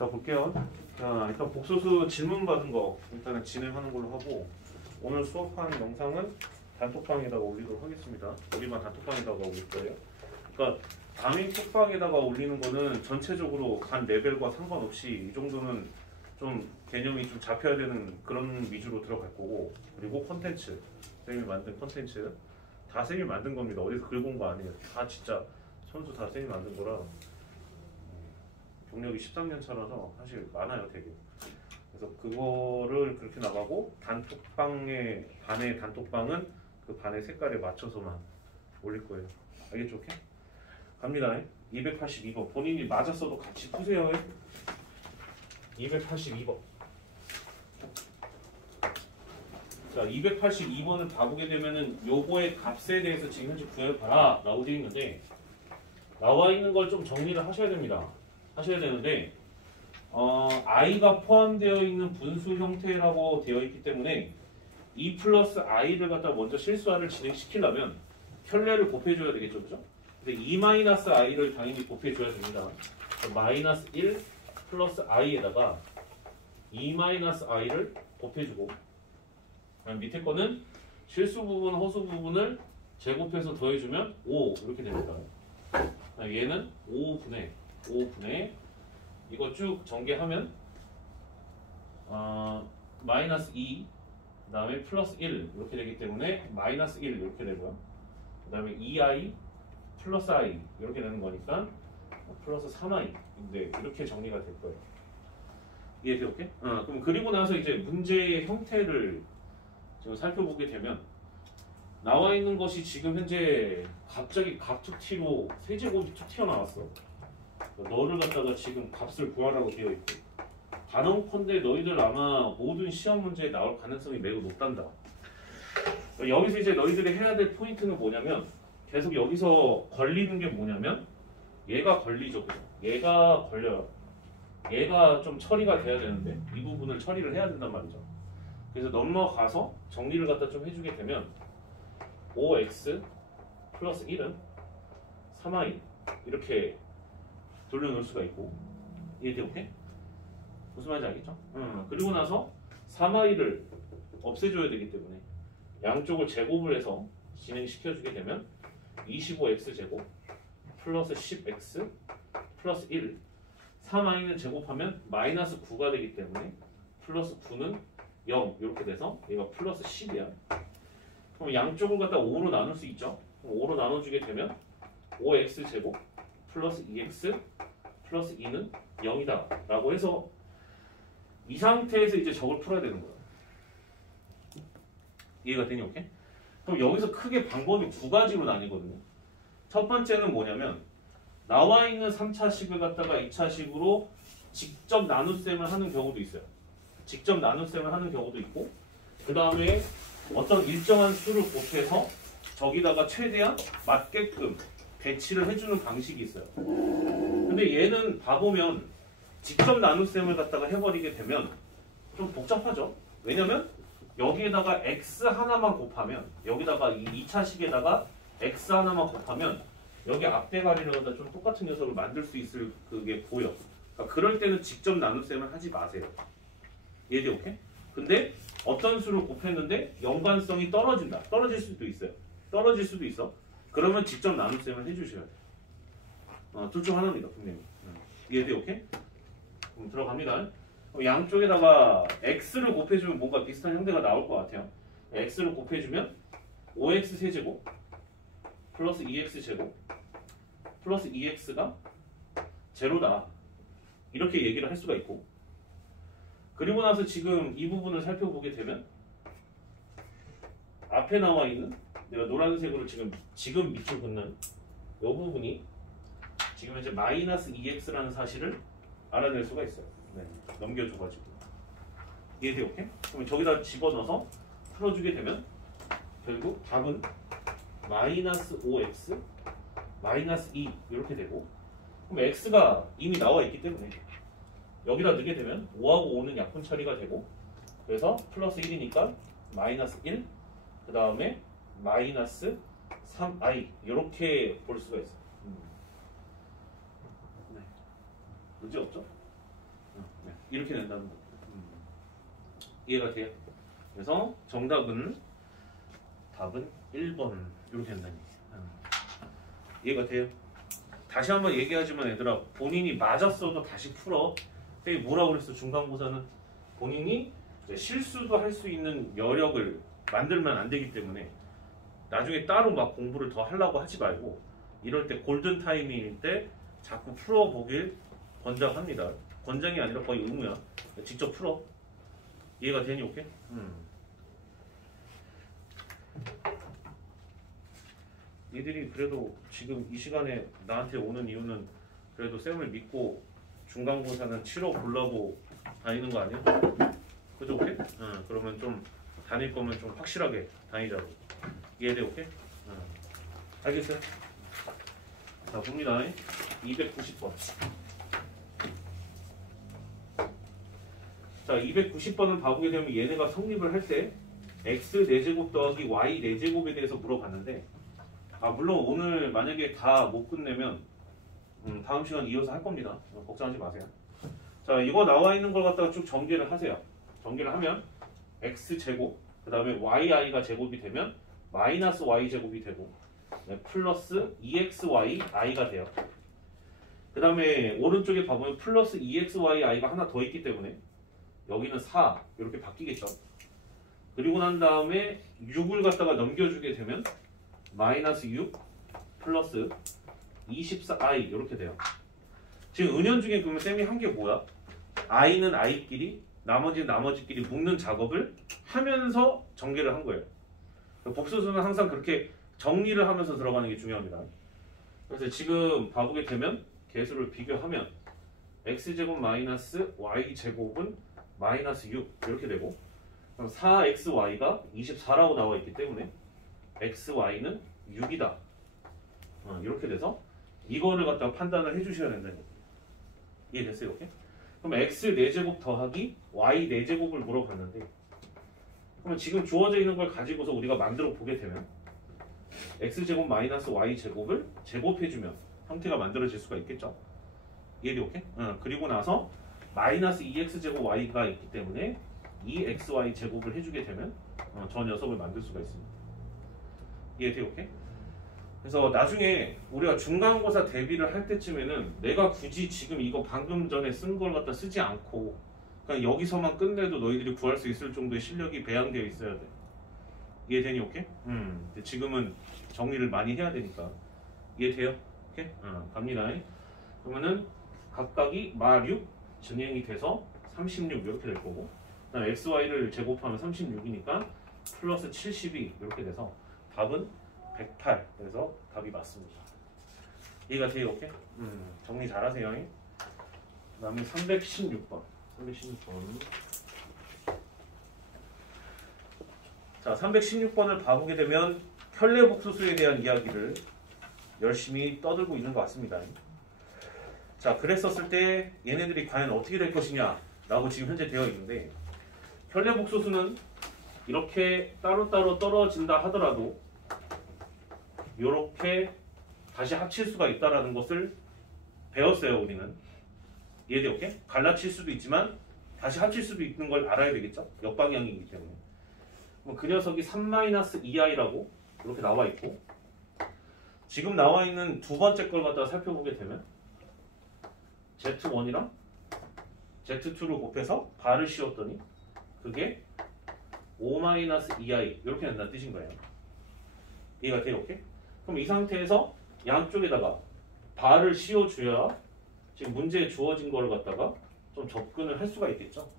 자 볼게요. 자 일단 복소수 질문 받은 거 일단은 진행하는 걸로 하고 오늘 수업한 영상은 단톡방에다가 올리도록 하겠습니다. 우리만 단톡방에다가 올릴 거예요. 그러니까 담임 톡방에다가 올리는 거는 전체적으로 간 레벨과 상관없이 이 정도는 좀 개념이 좀 잡혀야 되는 그런 위주로 들어갈 거고, 그리고 콘텐츠 쌤이 만든 콘텐츠 다 쌤이 만든 겁니다. 어디서 긁은 거 아니에요. 다 진짜 선수 다 쌤이 만든 거라 경력이 13년 차라서 사실 많아요 되게. 그래서 그거를 그렇게 나가고 단톡방의 반의 단톡방은 그 반의 색깔에 맞춰서만 올릴 거예요. 알겠죠? 오케이? 갑니다. 282번 본인이 맞았어도 같이 푸세요. 282번. 자, 282번을 봐보게 되면은 요거의 값에 대해서 지금 현재 구해봐라 라고 되어 있는데, 나와 있는 걸 좀 정리를 하셔야 됩니다. 하셔야 되는데 i가 포함되어 있는 분수 형태라고 되어 있기 때문에 e 플러스 i를 갖다 먼저 실수화를 진행시키려면 켤레를 곱해줘야 되겠죠, 그죠? 근데 e 마이너스 i를 당연히 곱해줘야 됩니다. 마이너스 1 플러스 i에다가 e 마이너스 i를 곱해주고, 밑에 거는 실수 부분, 허수 부분을 제곱해서 더해주면 5 이렇게 됩니다. 얘는 5분의 이거 쭉 전개하면 마이너스 2 그 다음에 플러스 1 이렇게 되기 때문에 마이너스 1 이렇게 되고요. 그 다음에 2i 플러스 i 이렇게 되는 거니까 플러스 3i 인데 이렇게 정리가 될 거예요. 이해돼? 오케이? 그럼 그리고 나서 이제 문제의 형태를 지금 살펴보게 되면 나와 있는 것이 지금 현재 갑자기 값2t로 세제곱이 툭 튀어나왔어. 너를 갖다가 지금 값을 구하라고 되어 있고, 단언컨대 너희들 아마 모든 시험 문제에 나올 가능성이 매우 높단다. 여기서 이제 너희들이 해야 될 포인트는 뭐냐면, 계속 여기서 걸리는 게 뭐냐면 얘가 걸리죠. 얘가 걸려요. 얘가 좀 처리가 돼야 되는데 이 부분을 처리를 해야 된단 말이죠. 그래서 넘어가서 정리를 갖다 좀 해주게 되면 5x 플러스 1은 3i 이렇게 돌려놓을 수가 있고, 이해돼? 오케이? 무슨 말인지 알겠죠? 그리고 나서 3i를 없애줘야 되기 때문에 양쪽을 제곱을 해서 진행시켜주게 되면 25x 제곱 플러스 10x 플러스 1 3i는 제곱하면 마이너스 9가 되기 때문에 플러스 9는 0 이렇게 돼서 얘가 플러스 10이야. 그럼 양쪽을 갖다 5로 나눌 수 있죠? 5로 나눠주게 되면 5x 제곱 플러스 2x 플러스 2는 0이다 라고 해서 이 상태에서 이제 저걸 풀어야 되는 거야. 이해가 되니? 오케이? 그럼 여기서 크게 방법이 두 가지로 나뉘거든요. 첫 번째는 뭐냐면 나와 있는 3차식을 갖다가 2차식으로 직접 나눗셈을 하는 경우도 있어요. 직접 나눗셈을 하는 경우도 있고, 그 다음에 어떤 일정한 수를 곱해서 저기다가 최대한 맞게끔 배치를 해주는 방식이 있어요. 근데 얘는 봐보면 직접 나눗셈을 갖다가 해버리게 되면 좀 복잡하죠. 왜냐면 여기에다가 x 하나만 곱하면, 여기다가 이 2차식에다가 x 하나만 곱하면 여기 앞대가리를 갖다 좀 똑같은 녀석을 만들 수 있을 그게 보여. 그러니까 그럴 때는 직접 나눗셈을 하지 마세요. 이해돼? 오케이? 근데 어떤 수를 곱했는데 연관성이 떨어진다. 떨어질 수도 있어요. 떨어질 수도 있어. 그러면 직접 나눗셈을 해주셔야 돼요. 둘 중 하나입니다, 분명히. 이해돼? 오케이? 그럼 들어갑니다. 그럼 양쪽에다가 x를 곱해주면 뭔가 비슷한 형태가 나올 것 같아요. x를 곱해주면 5x 세제곱 플러스 2x 제곱 플러스 2x가 제로다 이렇게 얘기를 할 수가 있고, 그리고 나서 지금 이 부분을 살펴보게 되면 앞에 나와 있는 내가 노란색으로 지금 밑줄 긋는 이 부분이 지금 현재 마이너스 2x라는 사실을 알아낼 수가 있어요. 네, 넘겨줘가지고. 이해돼? 오케이? 그럼 저기다 집어넣어서 풀어주게 되면 결국 답은 마이너스 5x 마이너스 2 이렇게 되고, 그럼 x가 이미 나와 있기 때문에 여기다 넣게 되면 5하고 5는 약분 처리가 되고, 그래서 플러스 1이니까 마이너스 1, 그 다음에 마이너스 3i 이렇게 볼 수가 있어요. 네. 문제 없죠? 네. 이렇게 된다는 거. 이해가 돼요? 그래서 정답은 답은 1번 이렇게 된다는 얘기예요. 이해가 돼요? 다시 한번 얘기하지만 얘들아, 본인이 맞았어도 다시 풀어. 선생님이 뭐라고 그랬어? 중간고사는 본인이 실수도 할 수 있는 여력을 만들면 안 되기 때문에 나중에 따로 막 공부를 더 하려고 하지 말고 이럴 때 골든타임일 때 자꾸 풀어보길 권장합니다. 권장이 아니라 거의 의무야. 직접 풀어. 이해가 되니? 오케이? 니들이 그래도 지금 이 시간에 나한테 오는 이유는 그래도 쌤을 믿고 중간고사는 치러 보려고 다니는 거 아니야? 그죠? 오케이? 그러면 좀 다닐 거면 좀 확실하게 다니자고. 이해돼? 오케이? 알겠어요? 자, 봅니다. 290번. 자, 290번을 봐보게 되면 얘네가 성립을 할 때 x 4제곱 더하기 y 4제곱에 대해서 물어봤는데, 물론 오늘 만약에 다 못 끝내면 다음 시간 이어서 할 겁니다. 걱정하지 마세요. 자, 이거 나와 있는 걸 갖다가 쭉 전개를 하세요. 전개를 하면 x제곱, 그 다음에 yi가 제곱이 되면 마이너스 y제곱이 되고, 플러스 2xyi가 돼요. 그 다음에 오른쪽에 봐보면 플러스 2xyi가 하나 더 있기 때문에 여기는 4 이렇게 바뀌겠죠. 그리고 난 다음에 6을 갖다가 넘겨주게 되면 마이너스 6 플러스 24i 이렇게 돼요. 지금 은연중에 그러면 쌤이 한 게 뭐야? i는 i끼리 나머지는 나머지끼리 묶는 작업을 하면서 전개를 한 거예요. 복수수는 항상 그렇게 정리를 하면서 들어가는 게 중요합니다. 그래서 지금 봐보게 되면 개수를 비교하면 x제곱 마이너스 y제곱은 마이너스 6 이렇게 되고, 그럼 4xy가 24라고 나와 있기 때문에 xy는 6이다. 이렇게 돼서 이거를 갖다가 판단을 해주셔야 된다는 거예요. 이해됐어요? 오케이? 그럼 x 4제곱 더하기 y 4제곱을 물어봤는데, 그러면 지금 주어져 있는 걸 가지고서 우리가 만들어 보게 되면 x제곱 마이너스 y제곱을 제곱해주면 형태가 만들어질 수가 있겠죠? 이해돼? 오케이? 그리고 나서 마이너스 2x제곱 y가 있기 때문에 2xy 제곱을 해주게 되면 저 녀석을 만들 수가 있습니다. 이해돼? 오케이? 그래서 나중에 우리가 중간고사 대비를 할 때쯤에는 내가 굳이 지금 이거 방금 전에 쓴 걸 갖다 쓰지 않고 그냥 여기서만 끝내도 너희들이 구할 수 있을 정도의 실력이 배양되어 있어야 돼. 이해되니? 오케이? 근데 지금은 정리를 많이 해야 되니까. 이해돼요? 오케이? 갑니다. 그러면은 각각이 마6 증행이 돼서 36 이렇게 될 거고, 그다음 xy를 제곱하면 36이니까 플러스 72 이렇게 돼서 답은 108. 그래서 답이 맞습니다. 이해가 돼요? 오케이? 정리 잘하세요. 그 다음에 316번. 316번. 자, 316번을 봐보게 되면 켤레복수수에 대한 이야기를 열심히 떠들고 있는 것 같습니다. 자, 그랬었을 때 얘네들이 과연 어떻게 될 것이냐 라고 지금 현재 되어 있는데, 켤레복수수는 이렇게 따로따로 떨어진다 하더라도 이렇게 다시 합칠 수가 있다는 것을 배웠어요. 우리는. 이해돼? 오케이? 갈라칠 수도 있지만 다시 합칠 수도 있는 걸 알아야 되겠죠? 역방향이기 때문에. 그럼 그 녀석이 3-2i라고 이렇게 나와 있고, 지금 나와 있는 두 번째 걸 갖다가 살펴보게 되면 Z1이랑 Z2를 곱해서 바를 씌웠더니 그게 5-2i 이렇게 된다는 뜻인 거예요. 이해가 돼요? 오케이? 그럼 이 상태에서 양쪽에다가 바를 씌워줘야 지금 문제에 주어진 거를 갖다가 좀 접근을 할 수가 있겠죠?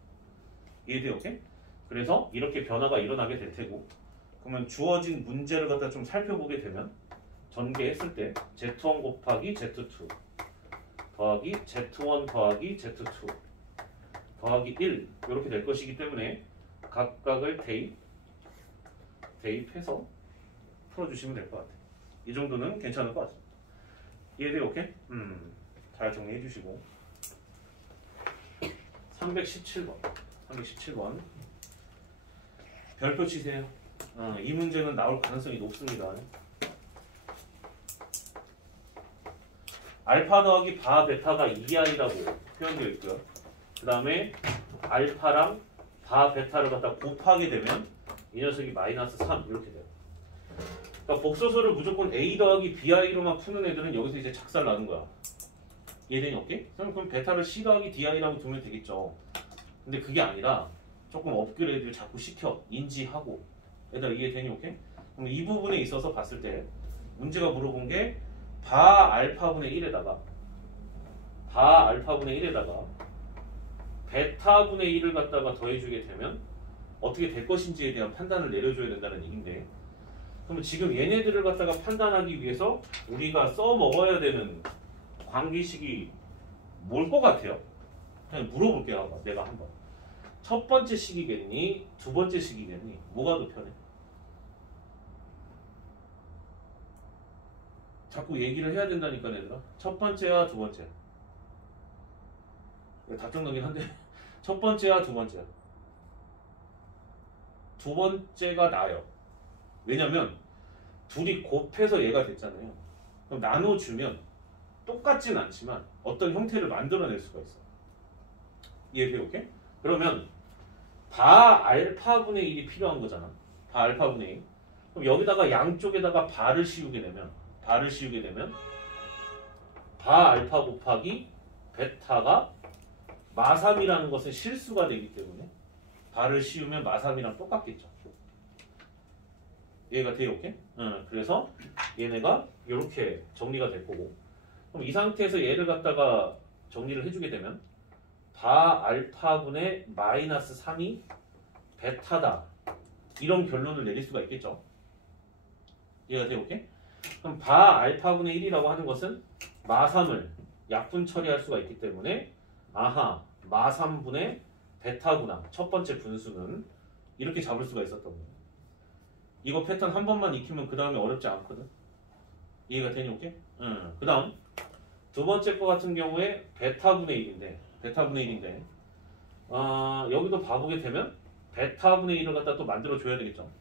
이해돼요? 오케이? 그래서 이렇게 변화가 일어나게 될 테고, 그러면 주어진 문제를 갖다 좀 살펴보게 되면 전개했을 때 Z1 곱하기 Z2 더하기 Z1 더하기 Z2 더하기 1 이렇게 될 것이기 때문에 각각을 대입해서 풀어주시면 될 것 같아요. 이 정도는 괜찮을 것 같습니다. 이해돼요? 오케이? 잘 정리해 주시고 317번 별표 치세요. 이 문제는 나올 가능성이 높습니다. 알파 더하기 바 베타가 2i라고 표현되어 있고요. 그 다음에 알파랑 바 베타를 갖다 곱하게 되면 이 녀석이 마이너스 3 이렇게 돼요. 그러니까 복소수를 무조건 a 더하기 bi로만 푸는 애들은 여기서 이제 작살 나는 거야. 이해되니 없게? 그럼 베타를 c 더하기 di라고 두면 되겠죠. 근데 그게 아니라 조금 업그레이드를 자꾸 시켜 인지하고. 얘들아 이해되니 없게? 그럼 이 부분에 있어서 봤을 때 문제가 물어본 게 바 알파분의 1에다가 베타분의 1을 갖다가 더해주게 되면 어떻게 될 것인지에 대한 판단을 내려줘야 된다는 얘기인데, 그러면 지금 얘네들을 갖다가 판단하기 위해서 우리가 써먹어야 되는 관계식이 뭘 것 같아요? 그냥 물어볼게요. 내가 한번. 첫 번째 식이겠니? 두 번째 식이겠니? 뭐가 더 편해? 자꾸 얘기를 해야 된다니까 얘들아. 첫 번째야 두 번째야? 답정너긴 한데 첫 번째야 두 번째야? 두 번째가 나아요. 왜냐면 둘이 곱해서 얘가 됐잖아요. 그럼 나눠주면 똑같진 않지만 어떤 형태를 만들어낼 수가 있어. 이해돼요? 오케이? 그러면 바 알파분의 1이 필요한 거잖아. 바 알파분의 1. 그럼 여기다가 양쪽에다가 바를 씌우게 되면 바 알파 곱하기 베타가 마3이라는 것은 실수가 되기 때문에 바를 씌우면 마3이랑 똑같겠죠. 얘가 돼요? 오케이? 그래서 얘네가 이렇게 정리가 될 거고, 그럼 이 상태에서 얘를 갖다가 정리를 해주게 되면 바 알파분의 마이너스 3이 베타다, 이런 결론을 내릴 수가 있겠죠. 이해가 돼요? 오케이? 그럼 바 알파분의 1이라고 하는 것은 마3을 약분 처리할 수가 있기 때문에 아하, 마3분의 베타구나. 첫 번째 분수는 이렇게 잡을 수가 있었던 거예요. 이거 패턴 한 번만 익히면 그 다음에 어렵지 않거든. 이해가 되니? 오케이? 그 다음 두 번째 거 같은 경우에 베타분의 1인데 여기도 봐보게 되면 베타분의 1을 갖다 또 만들어 줘야 되겠죠.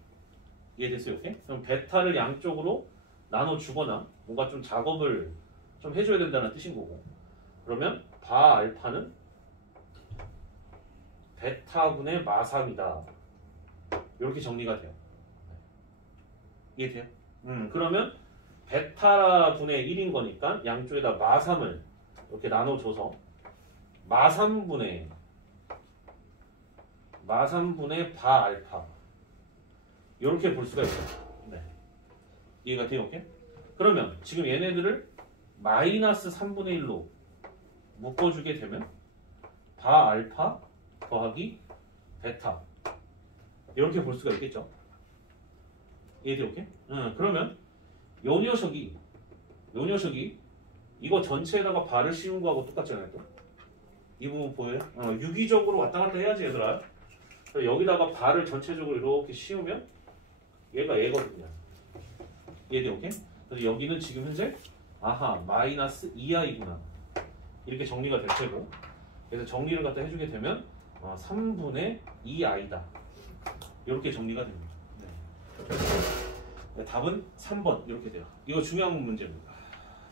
이해됐어요? 오케이? 그럼 베타를 양쪽으로 나눠주거나 뭔가 좀 작업을 좀 해줘야 된다는 뜻인 거고, 그러면 바 알파는 베타분의 마3이다. 이렇게 정리가 돼요. 이해돼요? 그러면 베타분의 1인 거니까 양쪽에다 마3을 이렇게 나눠줘서 마3분의 바 알파 이렇게 볼 수가 있어요. 네. 이해가 돼요? 오케이? 그러면 지금 얘네들을 마이너스 3분의 1로 묶어주게 되면 바 알파 더하기 베타 이렇게 볼 수가 있겠죠. 이해돼요? 오케이? 그러면 요 녀석이 이거 전체에다가 바를 씌운 거하고 똑같잖아요. 또 이 부분 보여요? 유기적으로 왔다 갔다 해야지 얘들아. 여기다가 바를 전체적으로 이렇게 씌우면 얘가 얘거든요. 이해돼요? 오케이? 그래서 여기는 지금 현재 아하 마이너스 2i구나 이렇게 정리가 될 테고, 그래서 정리를 갖다 해주게 되면 3분의 2i다 이렇게 정리가 됩니다. 네. 답은 3번 이렇게 돼요. 이거 중요한 문제입니다.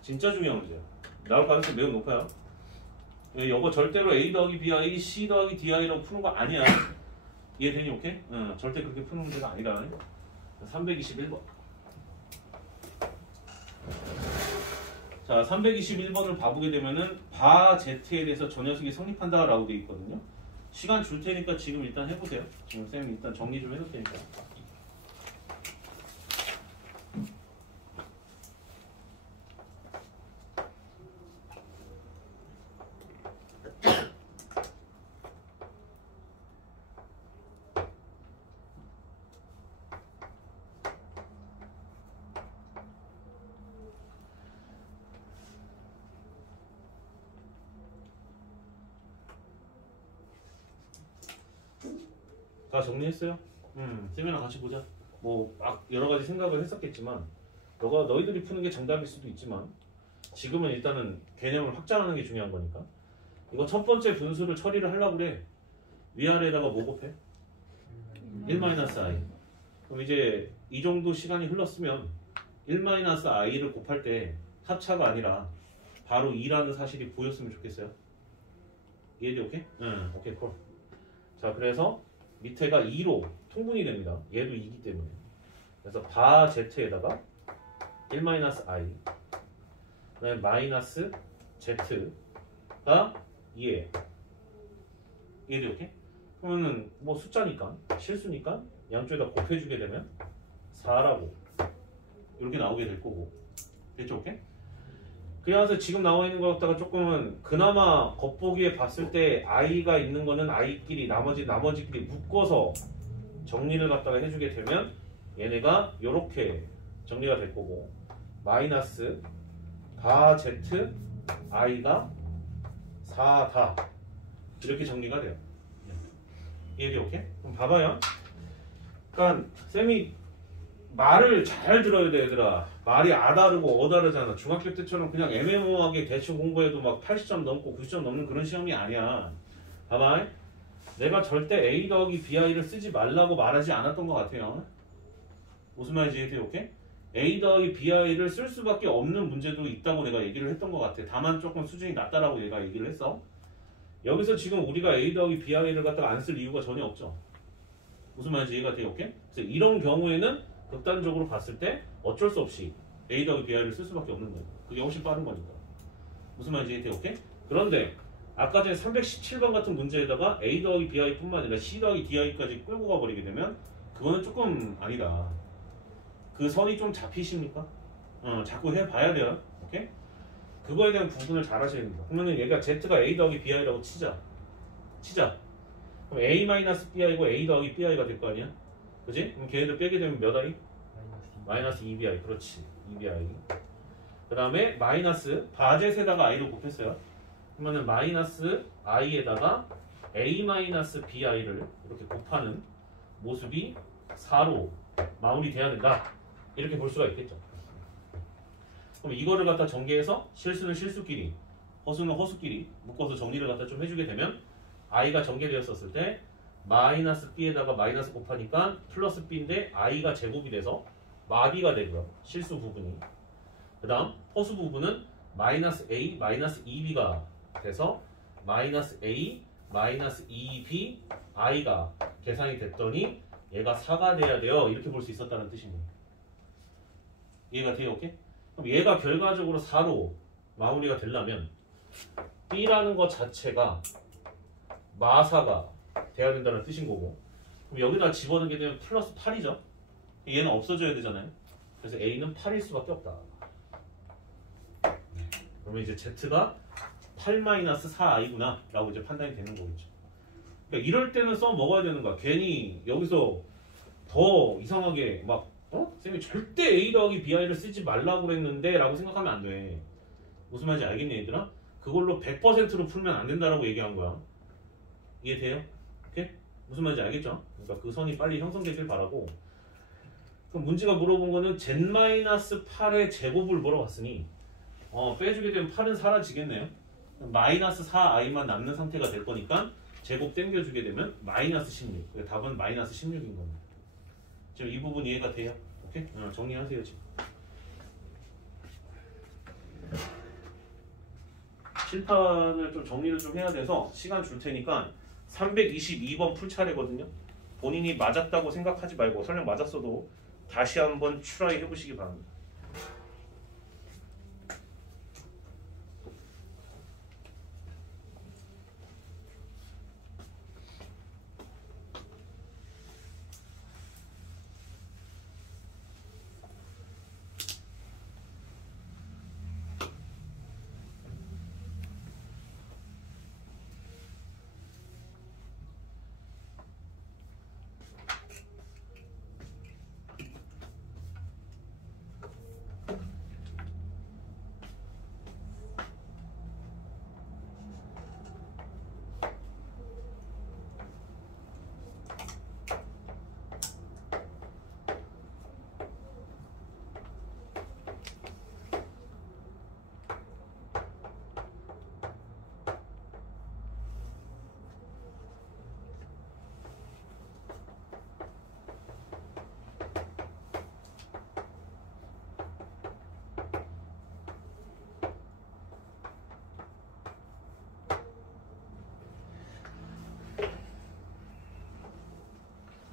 진짜 중요한 문제예요. 나올 가능성이 매우 높아요. 이거 절대로 a 더하기 bi, c 더하기 di라고 푸는 거 아니야. 이해되니? 오케이? 절대 그렇게 푸는 문제가 아니라. 321번. 자, 321번을 봐보게 되면은 바 z에 대해서 저 녀석이 성립한다 라고 되어 있거든요. 시간 줄 테니까 지금 일단 해보세요. 지금 쌤이 일단 정리 좀 해놓을 테니까. 다 정리했어요? 쌤이랑 같이 보자. 뭐 막 여러 가지 생각을 했었겠지만 너희들이 푸는 게 정답일 수도 있지만 지금은 일단은 개념을 확장하는 게 중요한 거니까. 이거 첫 번째 분수를 처리를 하려고 그래. 위아래에다가 뭐 곱해? 1-i. 그럼 이제 이 정도 시간이 흘렀으면 1-i를 곱할 때 합차가 아니라 바로 2라는 사실이 보였으면 좋겠어요. 이해돼? 오케이? 응, 오케이, 콜. 자, 그래서 밑에가 2로 통분이 됩니다. 얘도 2기 때문에. 그래서 바 z에다가 1-i 그다음에 마이너스 z가 2예요. 이해돼? 오케이? 그러면은 뭐 숫자니까 실수니까 양쪽에다 곱해주게 되면 4라고 이렇게 나오게 될 거고. 됐죠? 오케이? 그래서 지금 나와 있는 것 갖다가 조금은 그나마 겉보기에 봤을 때 i가 있는 거는 i끼리 나머지끼리 묶어서 정리를 갖다가 해주게 되면 얘네가 이렇게 정리가 될 거고 마이너스 바 z i가 4다 이렇게 정리가 돼요. 이해돼? 오케이? 그럼 봐봐요. 그러니까 쌤이 말을 잘 들어야 돼 얘들아. 말이 아다르고 어다르잖아. 중학교 때처럼 그냥 애매모호하게 대충 공부해도 막 80점 넘고 90점 넘는 그런 시험이 아니야. 봐봐. 내가 절대 A 더하기 BI를 쓰지 말라고 말하지 않았던 것 같아요. 무슨 말인지 이해돼? 오케이? A 더하기 BI를 쓸 수밖에 없는 문제도 있다고 내가 얘기를 했던 것 같아. 다만 조금 수준이 낮다라고 얘가 얘기를 했어. 여기서 지금 우리가 A 더하기 BI를 갖다가 안 쓸 이유가 전혀 없죠. 무슨 말인지 이해가 돼요? 오케이? 그래서 이런 경우에는 극단적으로 봤을 때 어쩔 수 없이 A 더하기 BI를 쓸 수밖에 없는 거예요. 그게 훨씬 빠른 거니까. 무슨 말인지 이해돼요? 오케이? 그런데 아까 전에 317번 같은 문제에다가 A 더하기 BI 뿐만 아니라 C 더하기 DI까지 끌고 가버리게 되면 그거는 조금 아니다. 그 선이 좀 잡히십니까? 자꾸 해봐야 돼요. 오케이? 그거에 대한 구분을 잘 하셔야 됩니다. 그러면 얘가 Z가 A 더하기 BI라고 치자. 그럼 A-BI고 A 더하기 BI가 될 거 아니야? 그지? 그럼 걔네들 빼게 되면 몇 i? 마이너스 2bi. 그렇지. 2bi. 그 다음에 마이너스 바젯에다가 i를 곱했어요. 그러면은 마이너스 i에다가 a-bi를 이렇게 곱하는 모습이 4로 마무리돼야 된다. 이렇게 볼 수가 있겠죠. 그럼 이거를 갖다 전개해서 실수는 실수끼리, 허수는 허수끼리 묶어서 정리를 갖다 좀 해주게 되면 i가 전개되었었을 때 마이너스 b에다가 마이너스 곱하니까 플러스 b인데 i가 제곱이 돼서 마비가 되고요. 실수 부분이. 그 다음 허수 부분은 마이너스 a 마이너스 2b가 돼서 마이너스 a 마이너스 2b i가 계산이 됐더니 얘가 4가 돼야 돼요. 이렇게 볼 수 있었다는 뜻입니다. 이해가 돼요? 오케이? 그럼 얘가 결과적으로 4로 마무리가 되려면 b라는 것 자체가 마사가 돼야 된다는 뜻인 거고, 그럼 여기다 집어넣게 되면 플러스 8이죠. 얘는 없어져야 되잖아요. 그래서 a는 8일 수밖에 없다. 그러면 이제 z가 8-4i구나 라고 이제 판단이 되는 거겠죠. 그러니까 이럴 때는 써 먹어야 되는 거야. 괜히 여기서 더 이상하게 막 쌤이 절대 a 더하기 bi를 쓰지 말라고 그랬는데 라고 생각하면 안 돼. 무슨 말인지 알겠니 얘들아? 그걸로 100%로 풀면 안 된다라고 얘기한 거야. 이해돼요? 오케이? 무슨 말인지 알겠죠? 그러니까 그 선이 빨리 형성되길 바라고. 그럼 문제가 물어본 거는 z-8의 제곱을 물어봤으니 빼주게 되면 8은 사라지겠네요. 마이너스 4i만 남는 상태가 될 거니까 제곱 땡겨주게 되면 마이너스 16. 그러니까 답은 마이너스 16인 겁니다. 지금 이 부분 이해가 돼요? 오케이? 정리하세요 지금. 실판을 좀 정리를 좀 해야 돼서 시간 줄 테니까 322번 풀 차례거든요. 본인이 맞았다고 생각하지 말고 설령 맞았어도 다시 한번 트라이 해보시기 바랍니다.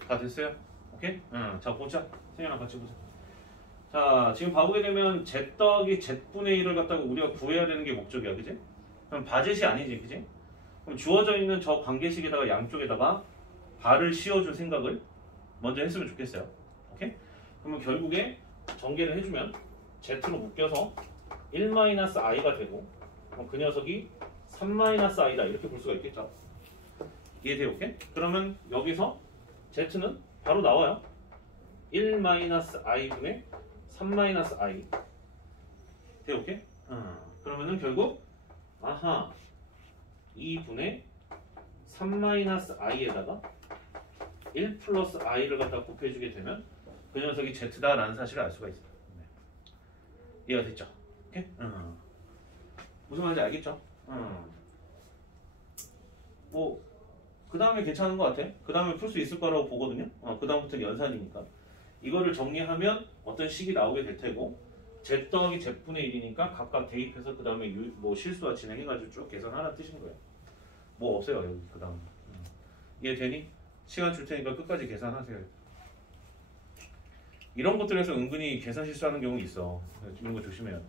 다 됐어요? 오케이? 응. 자 보자. 생이랑 같이 보자. 자 지금 봐보게 되면 z 더하기 z분의 1을 갖다가 우리가 구해야 되는 게 목적이야, 그지? 그럼 바젯이 아니지, 그지? 그럼 주어져 있는 저 관계식에다가 양쪽에다가 발을 씌워줄 생각을 먼저 했으면 좋겠어요. 오케이? 그러면 결국에 전개를 해주면 z로 묶여서 1-i가 되고 그 녀석이 3-i다 이렇게 볼 수가 있겠죠. 이해돼요? 오케이? 그러면 여기서 z는 바로 나와요. 1-i분의 3-i 돼요? 오케이? 그러면은 결국 아하 2분의 3-i에다가 1 플러스 i를 갖다 곱해주게 되면 그 녀석이 z다라는 사실을 알 수가 있어요. 네. 이해가 됐죠? 오케이? 무슨 말인지 알겠죠? 뭐 그 다음에 괜찮은 것 같아. 그 다음에 풀 수 있을 거라고 보거든요. 그 다음부터는 연산이니까 이거를 정리하면 어떤 식이 나오게 될 테고 z 더하기 z분의 1이니까 각각 대입해서 그 다음에 뭐 실수와 진행해가지고 쭉 계산하라 뜻인 거예요. 뭐 없어요 여기 그 다음. 이해되니? 시간 줄 테니까 끝까지 계산하세요. 이런 것들에서 은근히 계산 실수하는 경우 있어. 이런 거 조심해야 돼.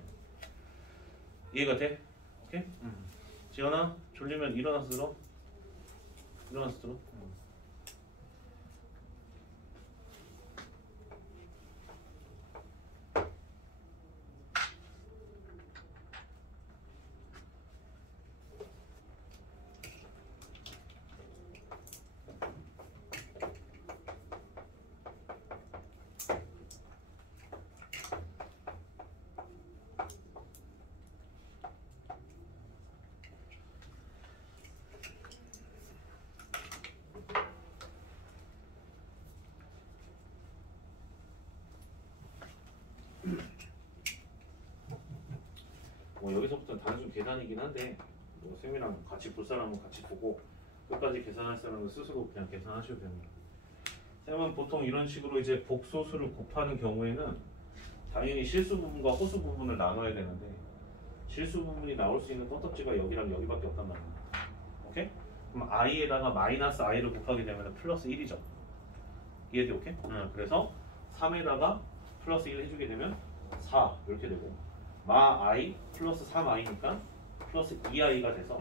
이해가 돼? 오케이? 지연아 졸리면 일어나서 들어. 일어나서 들어. 뭐 여기서부터는 단순 계산이긴 한데 뭐 쌤이랑 같이 볼 사람은 같이 보고 끝까지 계산할 사람은 스스로 그냥 계산하셔도 됩니다. 쌤은 보통 이런 식으로 이제 복소수를 곱하는 경우에는 당연히 실수 부분과 호수 부분을 나눠야 되는데 실수 부분이 나올 수 있는 껌딱지가 여기랑 여기밖에 없단 말입니다. 오케이? 그럼 i에다가 마이너스 i를 곱하게 되면 플러스 1이죠. 이해돼? 오케이? 그래서 3에다가 플러스 1 해주게 되면 4 이렇게 되고 마 i 플러스 3i니까 플러스 2i가 돼서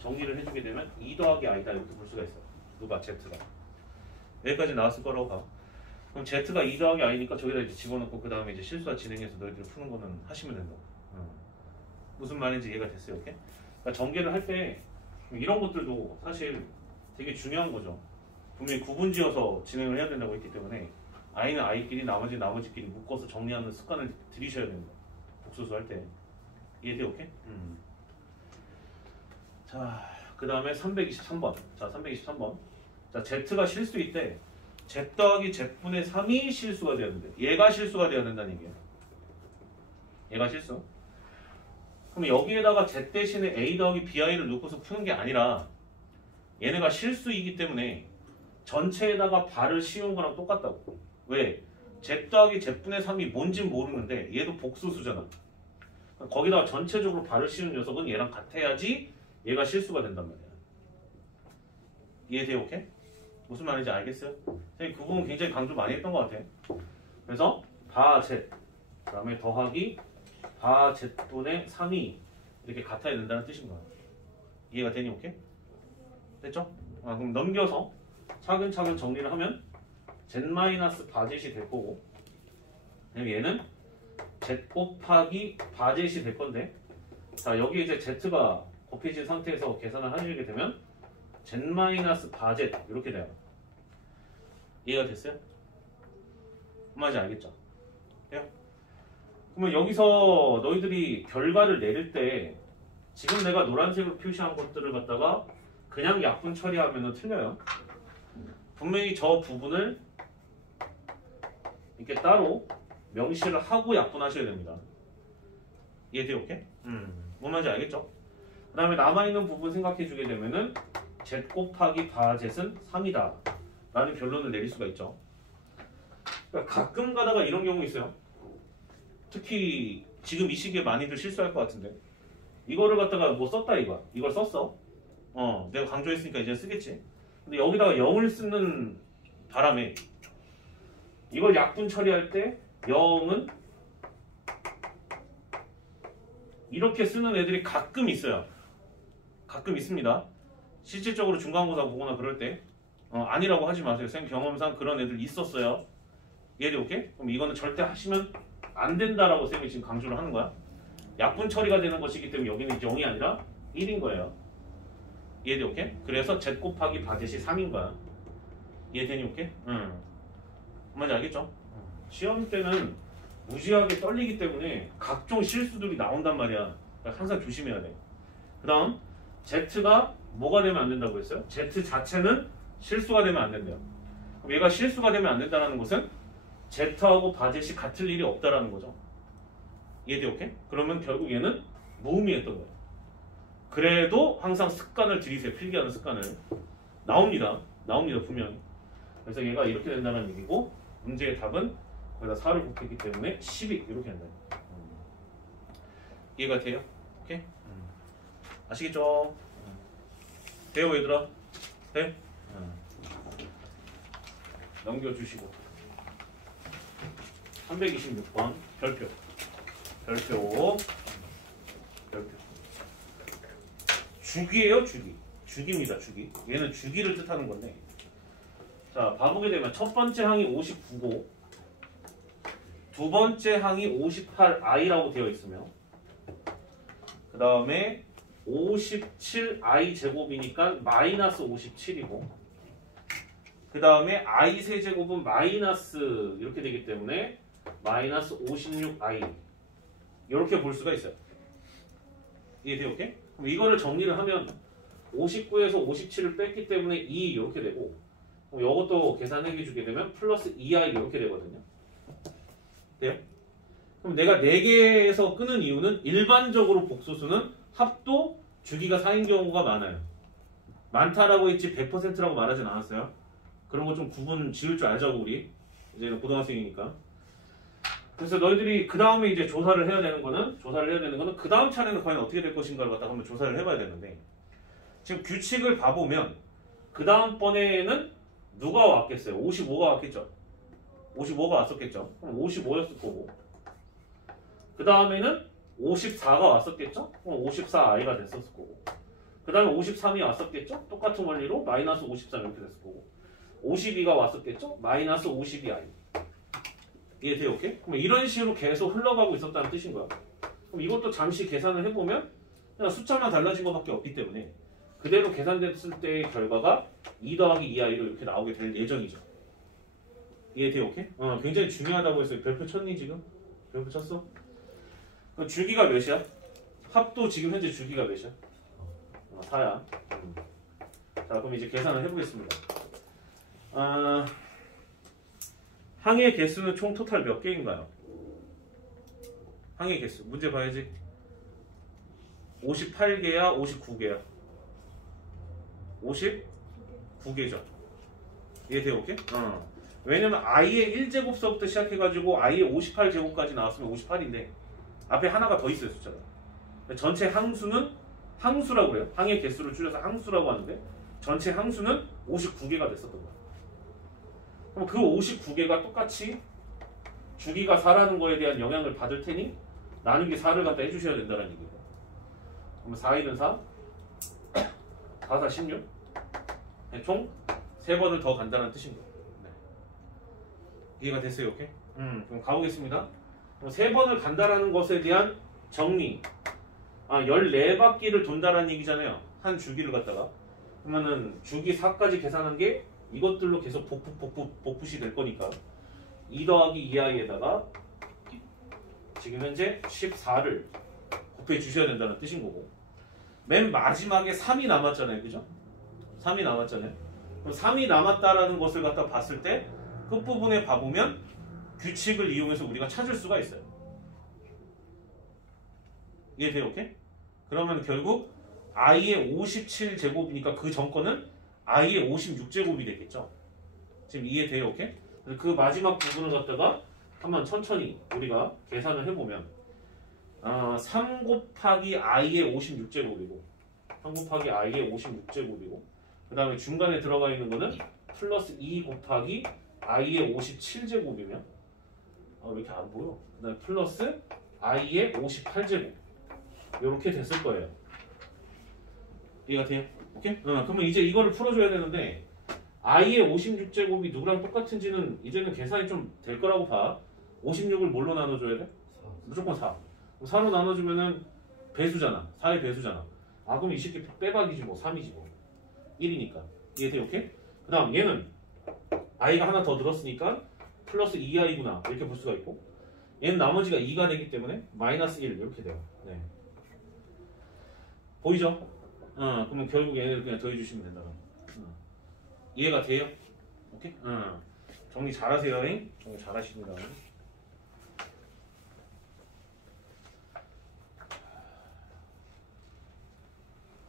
정리를 해주게 되면 2 더하기 i다 이렇게 볼 수가 있어요. 누가? z가. 여기까지 나왔을 거라고 봐. 그럼 z가 2 더하기 i니까 저기다 이제 집어넣고 그 다음에 이제 실수와 진행해서 너희들이 푸는 거는 하시면 된다고. 무슨 말인지 이해가 됐어요? 오케이? 그러니까 전개를 할 때 이런 것들도 사실 되게 중요한 거죠. 분명히 구분지어서 진행을 해야 된다고 했기 때문에 i는 i끼리 나머지끼리 묶어서 정리하는 습관을 들이셔야 됩니다. 복소수 할 때. 이해돼? 오케이? 자, 그 다음에 323번. 자, 323번. 자, z가 실수일 때 z 더하기 z분의 3이 실수가 되어야 된대. 얘가 실수가 되어야 된다는 얘기예요. 얘가 실수. 그럼 여기에다가 z 대신에 a 더하기 bi를 넣고서 푸는 게 아니라 얘네가 실수이기 때문에 전체에다가 발을 씌운 거랑 똑같다고. 왜? z 더하기 z분의 3이 뭔진 모르는데 얘도 복소수잖아. 거기다가 전체적으로 발을 씌운 녀석은 얘랑 같아야지 얘가 실수가 된단 말이야. 이해돼요? 오케이? 무슨 말인지 알겠어요? 선생님 그 부분 굉장히 강조 많이 했던 것 같아. 그래서 바z 그 다음에 더하기 바z분의 3이 이렇게 같아야 된다는 뜻인 거야. 이해가 되니? 오케이? 됐죠? 그럼 넘겨서 차근차근 정리를 하면 z-바젯이 될 거고 얘는 z 곱하기 바젯이 될 건데 자 여기 이제 z가 곱해진 상태에서 계산을 하시게 되면 z-바젯 이렇게 돼요. 이해가 됐어요? 그 말인지 알겠죠? 돼요? 그러면 여기서 너희들이 결과를 내릴 때 지금 내가 노란색으로 표시한 것들을 갖다가 그냥 약분 처리하면 틀려요. 분명히 저 부분을 이렇게 따로 명시를 하고 약분하셔야 됩니다. 이해돼요? 오케이? 뭔 말인지 알겠죠? 그 다음에 남아있는 부분 생각해주게 되면은 z 곱하기 바젯은 3이다 라는 결론을 내릴 수가 있죠. 그러니까 가끔 가다가 이런 경우 있어요. 특히 지금 이 시기에 많이들 실수할 것 같은데 이거를 갖다가 뭐 썼다 이걸 썼어. 내가 강조했으니까 이제 쓰겠지. 근데 여기다가 0을 쓰는 바람에 이걸 약분 처리할 때 0은 이렇게 쓰는 애들이 가끔 있어요. 가끔 있습니다. 실질적으로 중간고사 보거나 그럴 때 아니라고 하지 마세요. 쌤 경험상 그런 애들 있었어요. 이해돼 오케이? 그럼 이거는 절대 하시면 안 된다라고 쌤이 지금 강조를 하는 거야. 약분 처리가 되는 것이기 때문에 여기는 0이 아니라 1인 거예요. 이해돼 오케이? 그래서 z 곱하기 바젯이 3인 거야. 이해되니 오케이? 뭔지 알겠죠? 시험 때는 무지하게 떨리기 때문에 각종 실수들이 나온단 말이야. 그러니까 항상 조심해야 돼. 그 다음 Z가 뭐가 되면 안 된다고 했어요? Z 자체는 실수가 되면 안 된대요. 그럼 얘가 실수가 되면 안 된다는 것은 Z하고 바젯이 같을 일이 없다라는 거죠. 이해돼 오케이? 그러면 결국 얘는 무의미했던 거예요. 그래도 항상 습관을 들이세요. 필기하는 습관을. 나옵니다 분명히. 그래서 얘가 이렇게 된다는 얘기고 문제의 답은 거기다 4를 곱했기 때문에 12 이렇게 된다. 이해가 돼요? 오케이? 아시겠죠? 돼요 얘들아? 돼? 넘겨주시고 326번 별표 주기예요 주기. 주기입니다 주기. 얘는 주기를 뜻하는 건데 자 봐보게 되면 첫 번째 항이 59고 두 번째 항이 58i라고 되어 있으며 그 다음에 57i 제곱이니까 마이너스 57이고 그 다음에 i 세제곱은 마이너스 이렇게 되기 때문에 마이너스 56i 이렇게 볼 수가 있어요. 이해돼요? 오케이? 그럼 이거를 정리를 하면 59에서 57을 뺐기 때문에 2 이렇게 되고 그럼 이것도 계산해 주게 되면 플러스 2i 이렇게 되거든요. 돼요? 그럼 내가 4개에서 끄는 이유는 일반적으로 복소수는 합도 주기가 4인 경우가 많아요. 많다라고 했지 100%라고 말하진 않았어요. 그런 거 좀 구분 지을 줄 알자고 우리 이제는 고등학생이니까. 그래서 너희들이 그 다음에 이제 조사를 해야 되는 거는 그 다음 차례는 과연 어떻게 될 것인가를 갖다가 한번 조사를 해봐야 되는데 지금 규칙을 봐보면 그 다음 번에는 누가 왔겠어요? 55가 왔겠죠. 55가 왔었겠죠. 그럼 55였을 거고 그 다음에는 54가 왔었겠죠. 그럼 54i가 됐었을 거고 그 다음에 53이 왔었겠죠. 똑같은 원리로 마이너스 53 이렇게 됐을 거고 52가 왔었겠죠. 마이너스 52i. 이해돼요? 오케이? 그럼 이런 식으로 계속 흘러가고 있었다는 뜻인 거야. 그럼 이것도 잠시 계산을 해보면 그냥 숫자만 달라진 것밖에 없기 때문에 그대로 계산됐을 때의 결과가 2 더하기 2i로 이렇게 나오게 될 예정이죠. 이해돼요? 오케이? 굉장히 중요하다고 했어요. 별표 쳤니 지금? 별표 쳤어? 그럼 주기가 몇이야? 합도 지금 현재 주기가 몇이야? 4야. 자 그럼 이제 계산을 해보겠습니다. 항의 개수는 총 토탈 몇 개인가요? 항의 개수 문제 봐야지. 58개야 59개야? 59개죠. 이해돼요? 오케이? 왜냐면 i의 1제곱서부터 시작해가지고 i의 58제곱까지 나왔으면 58인데 앞에 하나가 더 있어요 숫자가. 전체 항수는 항수라고 그래요. 항의 개수를 줄여서 항수라고 하는데 전체 항수는 59개가 됐었던 거야. 그럼 그 59개가 똑같이 주기가 4라는 거에 대한 영향을 받을 테니 나누기 4를 갖다 해주셔야 된다는 얘기예요. 그럼 4, 1은 4, 4, 4, 16 총 3번을 더 간다는 뜻인 거예요. 네. 이해가 됐어요? 오케이? 그럼 가보겠습니다. 3번을 간다라는 것에 대한 정리. 14바퀴를 돈다라는 얘기잖아요. 한 주기를 갖다가. 그러면은 주기 4까지 계산한 게 이것들로 계속 복붙이 될 거니까 2 더하기 2i에다가 지금 현재 14를 곱해 주셔야 된다는 뜻인 거고 맨 마지막에 3이 남았잖아요. 그죠? 3이 남았잖아요. 그럼 3이 남았다라는 것을 갖다 봤을 때 끝부분에 봐보면 규칙을 이용해서 우리가 찾을 수가 있어요. 이해돼요? 오케이? 그러면 결국 i의 57제곱이니까 그 전거는 i의 56제곱이 되겠죠. 지금 이해돼요? 오케이? 그 마지막 부분을 갖다가 한번 천천히 우리가 계산을 해보면 3 곱하기 i의 56제곱이고 3 곱하기 i의 56제곱이고 그 다음에 중간에 들어가 있는 거는 플러스 2 곱하기 i의 57제곱이면 왜 이렇게 안 보여? 그 다음에 플러스 i의 58제곱 이렇게 됐을 거예요. 이해가 돼요? 오케이? 그러면 이제 이거를 풀어줘야 되는데 i의 56제곱이 누구랑 똑같은지는 이제는 계산이 좀 될 거라고 봐. 56을 뭘로 나눠줘야 돼? 무조건 4. 그럼 4로 나눠주면은 배수잖아. 4의 배수잖아. 그럼 이 새끼 빼박이지 뭐. 3이지 뭐. 1이니까. 이해돼? 오케이? 그 다음 얘는 i가 하나 더 늘었으니까 플러스 2i구나 이렇게 볼 수가 있고, 얘는 나머지가 2가 되기 때문에 마이너스 1 이렇게 돼요. 네. 보이죠? 그러면 결국 얘를 그냥 더해주시면 된다. 이해가 돼요? 오케이? 정리 잘하세요. 정리 잘하십니다.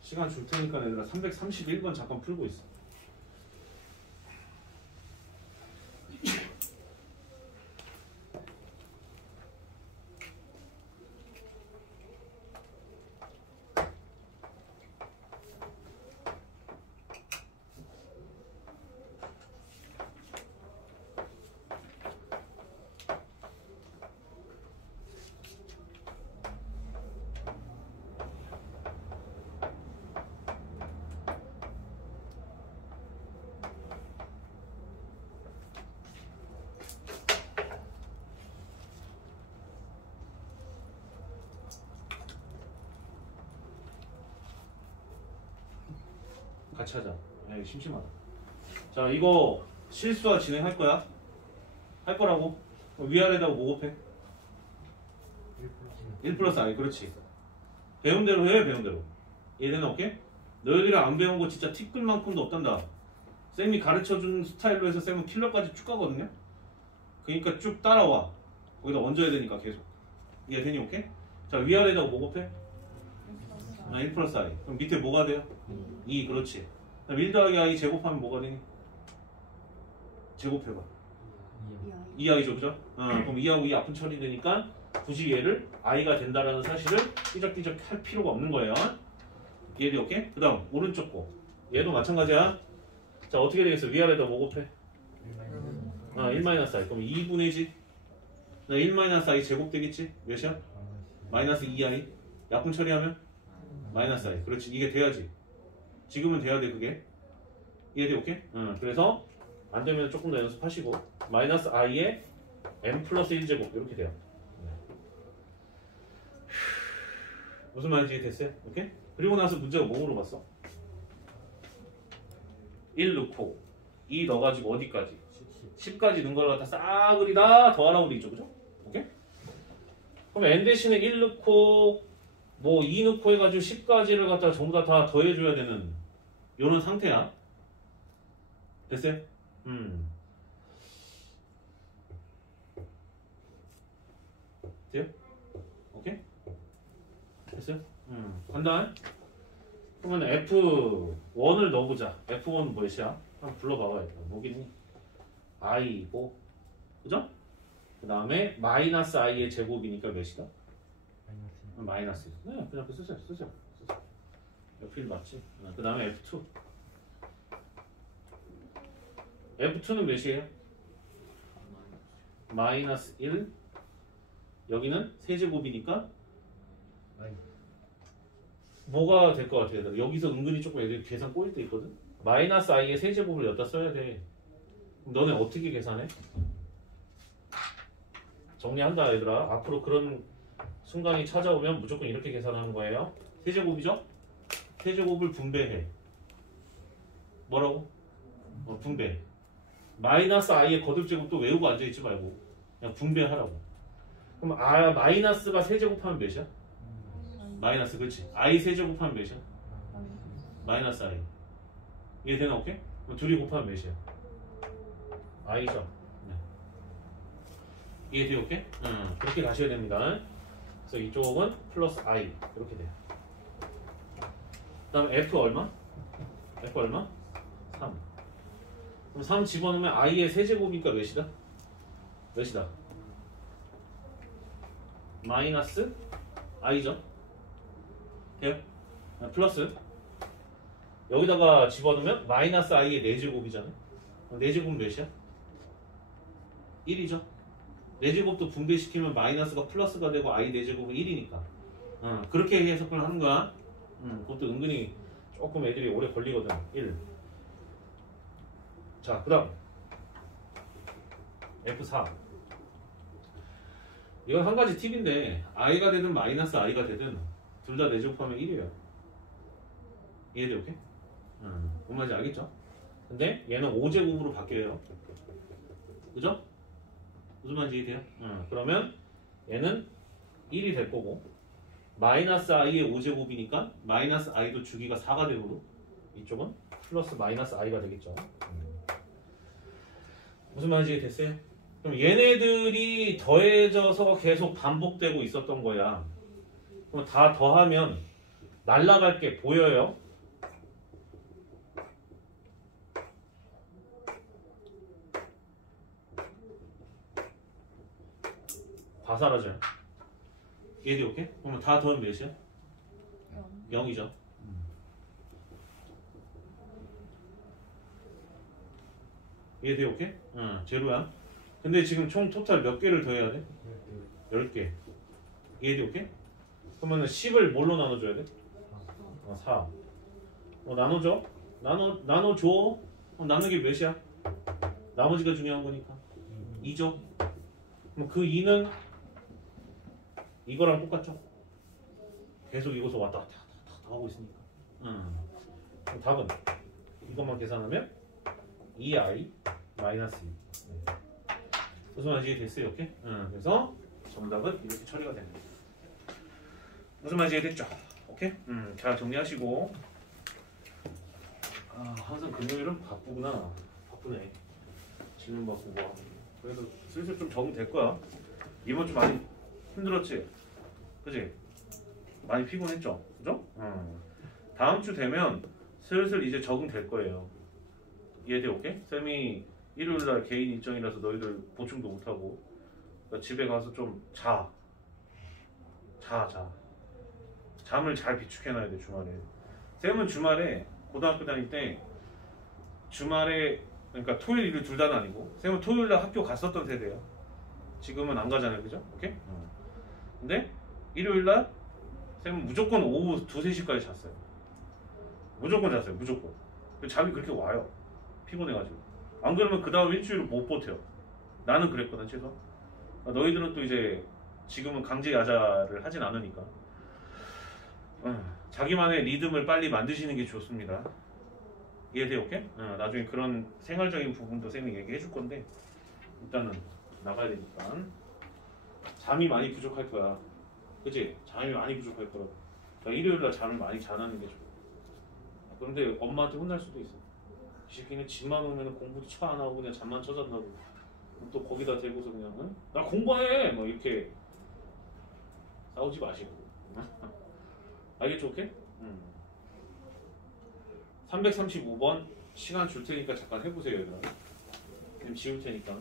시간 줄 테니까 얘들아 331번 잠깐 풀고 있어. 같이 하자. 야, 심심하다. 자, 이거 실수화 진행할 거야? 할 거라고? 위아래다가 뭐 곱해? 1 플러스 i. 그렇지. 배운 대로 해, 배운 대로. 이해되나? 오케이? 너희들이 안 배운 거 진짜 티 끌 만큼도 없단다. 쌤이 가르쳐준 스타일로 해서 쌤은 킬러까지 쭉 가거든요? 그러니까 쭉 따라와. 거기다 얹어야 되니까 계속. 이해되니? 오케이? 자, 위아래다가 뭐 곱해? 1 플러스 i. 그럼 밑에 뭐가 돼요? 2. 그렇지. 1 더하기 i 제곱하면 뭐가 되니? 제곱해봐. 2i죠, 그죠? 그럼 2하고 2 앞은 처리되니까 굳이 얘를 i가 된다라는 사실을 삐적삐적 할 필요가 없는 거예요. 이해돼? 오케이? 그 다음 오른쪽 거. 얘도 마찬가지야. 자, 어떻게 되겠어? 위아래다 뭐 곱해? 1-i. 그럼 2분의지? 1-i 제곱 되겠지? 몇이야? 마이너스 2i. 약분 처리하면? 마이너스 i. 그렇지. 이게 돼야지. 지금은 돼야 돼, 그게. 이해돼? 오케이? 그래서 안 되면 조금 더 연습하시고 마이너스 i에 m 플러스 1제곱 이렇게 돼요. 무슨 말인지 됐어요? 오케이? 그리고 나서 문제가 뭐 물어봤어? 1 넣고 2 넣어가지고 어디까지? 10까지 넣은 걸 갖다 싸그리다 더하라고 돼 있죠, 그죠? 오케이? 그럼 n 대신에 1 넣고 뭐 2 넣고 해가지고 10까지를 갖다 전부 다 더해줘야 되는 요런 상태야. 됐어요? 돼요? 오케이? 됐어요? 간다. 그러면 F1을 넣어보자. F1 뭐였야? 한번 불러봐봐요. 뭐겠니? i고, 그죠? 그 다음에 마이너스 i의 제곱이니까 몇이다? 마이너스. 네, 그냥 쓰세요. F1 맞지? 그 다음에 F2. F2는 몇이에요? 마이너스 1. 여기는 세제곱이니까 뭐가 될 것 같아요? 여기서 은근히 조금 애들이 계산 꼬일 때 있거든? 마이너스 i의 세제곱을 여기다 써야 돼. 그럼 너네 어떻게 계산해? 정리한다, 얘들아. 앞으로 그런 순간이 찾아오면 무조건 이렇게 계산하는 거예요. 세제곱이죠? 세제곱을 분배해. 뭐라고? 분배. 마이너스 i의 거듭제곱도 외우고 앉아있지 말고 그냥 분배하라고. 그럼 마이너스가 세제곱하면 몇이야? 마이너스. 그렇지. i 세제곱하면 몇이야? 마이너스 i. 이해되나? 오케이? 그럼 둘이 곱하면 몇이야? i죠. 네. 이해돼? 오케이? 그렇게 가셔야 됩니다. 그래서 이쪽은 플러스 i 이렇게 돼요. 그 다음에 f 얼마? f 얼마? 3. 그럼 3 집어넣으면 i의 세제곱이니까 몇이다? 몇이다? 마이너스 i죠? 돼요? 플러스 여기다가 집어넣으면 마이너스 i의 4제곱이잖아요? 4제곱은 몇이야? 1이죠. 4제곱도 분배시키면 마이너스가 플러스가 되고 i 4제곱은 1이니까 그렇게 해석을 하는 거야. 그것도 은근히 조금 애들이 오래 걸리거든. 1. 자, 그 다음 F4. 이건 한 가지 팁인데 i가 되든 마이너스 i가 되든 둘 다 4제곱하면 1이에요. 이해돼? 오케이? 뭔 말인지 알겠죠? 근데 얘는 5제곱으로 바뀌어요. 그죠? 무슨 말인지 이해돼요? 그러면 얘는 1이 될 거고 마이너스 i의 5제곱이니까 마이너스 i도 주기가 4가 되고 이쪽은 플러스 마이너스 i가 되겠죠. 무슨 말인지 이해됐어요? 그럼 얘네들이 더해져서 계속 반복되고 있었던 거야. 그럼 다 더하면 날라갈 게 보여요? 다 사라져요. 얘도 오케이? 그러면 다 더하면 몇이야? 0이죠. 얘도 오케이? 제로야. 근데 지금 총 토탈 몇 개를 더해야 돼? 10개. 얘도 오케이? 그러면 10을 뭘로 나눠줘야 돼? 4. 나눠줘? 나눠줘? 나누기 몇이야? 나머지가 중요한 거니까 2죠? 그럼 그 2는 이거랑 똑같죠? 계속 이곳서 왔다 갔다 하고 있으니까. 그럼 답은 이것만 계산하면 2i 마이너스 2. 무슨 말인지 됐어요? 오케이? 그래서 정답은 이렇게 처리가 되는 거예요. 무슨 말인지 됐죠? 오케이? 잘 정리하시고. 항상 금요일은 바쁘구나. 바쁘네. 질문 바꾸고. 그래서 슬슬 좀 적응될 거야. 이번 주 많이 힘들었지? 그지? 많이 피곤했죠? 그죠? 다음 주 되면 슬슬 이제 적응될 거예요. 이해돼? 오케이? 쌤이 일요일날 개인 일정이라서 너희들 보충도 못하고 그러니까 집에 가서 좀 잠을 잘 비축해놔야 돼. 주말에 쌤은 주말에 고등학교 다닐 때 주말에 그러니까 토요일 일요일 둘 다는 아니고 쌤은 토요일날 학교 갔었던 세대예요. 지금은 안 가잖아요. 그죠? 오케이? 근데 일요일날 쌤은 무조건 오후 2, 3시까지 잤어요. 무조건 잤어요. 무조건. 잠이 그렇게 와요. 피곤해가지고. 안 그러면 그 다음 일주일을 못 버텨요. 나는 그랬거든 최소. 너희들은 또 이제 지금은 강제 야자를 하진 않으니까 자기만의 리듬을 빨리 만드시는 게 좋습니다. 이해돼? 오케이? 나중에 그런 생활적인 부분도 쌤이 얘기해 줄 건데 일단은 나가야 되니까. 잠이 많이 부족할 거야. 그치? 잠이 많이 부족할 거라고. 그러니까 일요일날 잠을 많이 자라는 게 좋아. 그런데 엄마한테 혼날 수도 있어. 이 새끼는 집만 오면 공부도 차 안 하고 그냥 잠만 쳐잔다고. 또 거기다 대고서 그냥 나 공부해! 뭐 이렇게 싸우지 마시고. 알겠죠? 오케이? 335번 시간 줄 테니까 잠깐 해보세요. 얘들아. 지금 지울 테니까.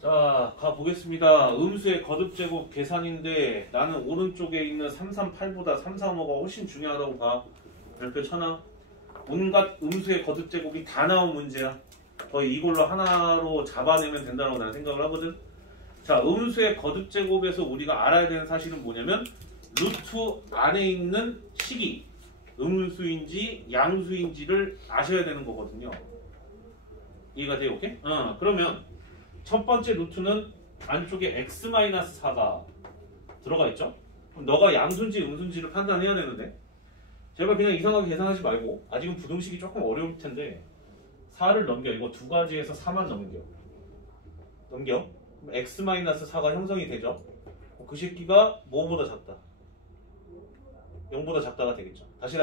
자, 가보겠습니다. 음수의 거듭제곱 계산인데 나는 오른쪽에 있는 338보다 335가 훨씬 중요하다고 봐. 별표 쳐놔. 온갖 음수의 거듭제곱이 다 나온 문제야. 거의 이걸로 하나로 잡아내면 된다고 나는 생각을 하거든. 자, 음수의 거듭제곱에서 우리가 알아야 되는 사실은 뭐냐면 루트 안에 있는 식이 음수인지 양수인지를 아셔야 되는 거거든요. 이해가 돼요? 오케이? 그러면 첫 번째 루트는 안쪽에 x-4가 들어가 있죠? 그럼 너가 양수인지 음수인지를 판단해야 되는데 제발 그냥 이상하게 계산하지 말고 아직은 부등식이 조금 어려울 텐데 4를 넘겨. 이거 두 가지에서 4만 넘겨. 그럼 x-4가 형성이 되죠? 그 새끼가 뭐보다 작다? 0보다 작다가 되겠죠. 다시.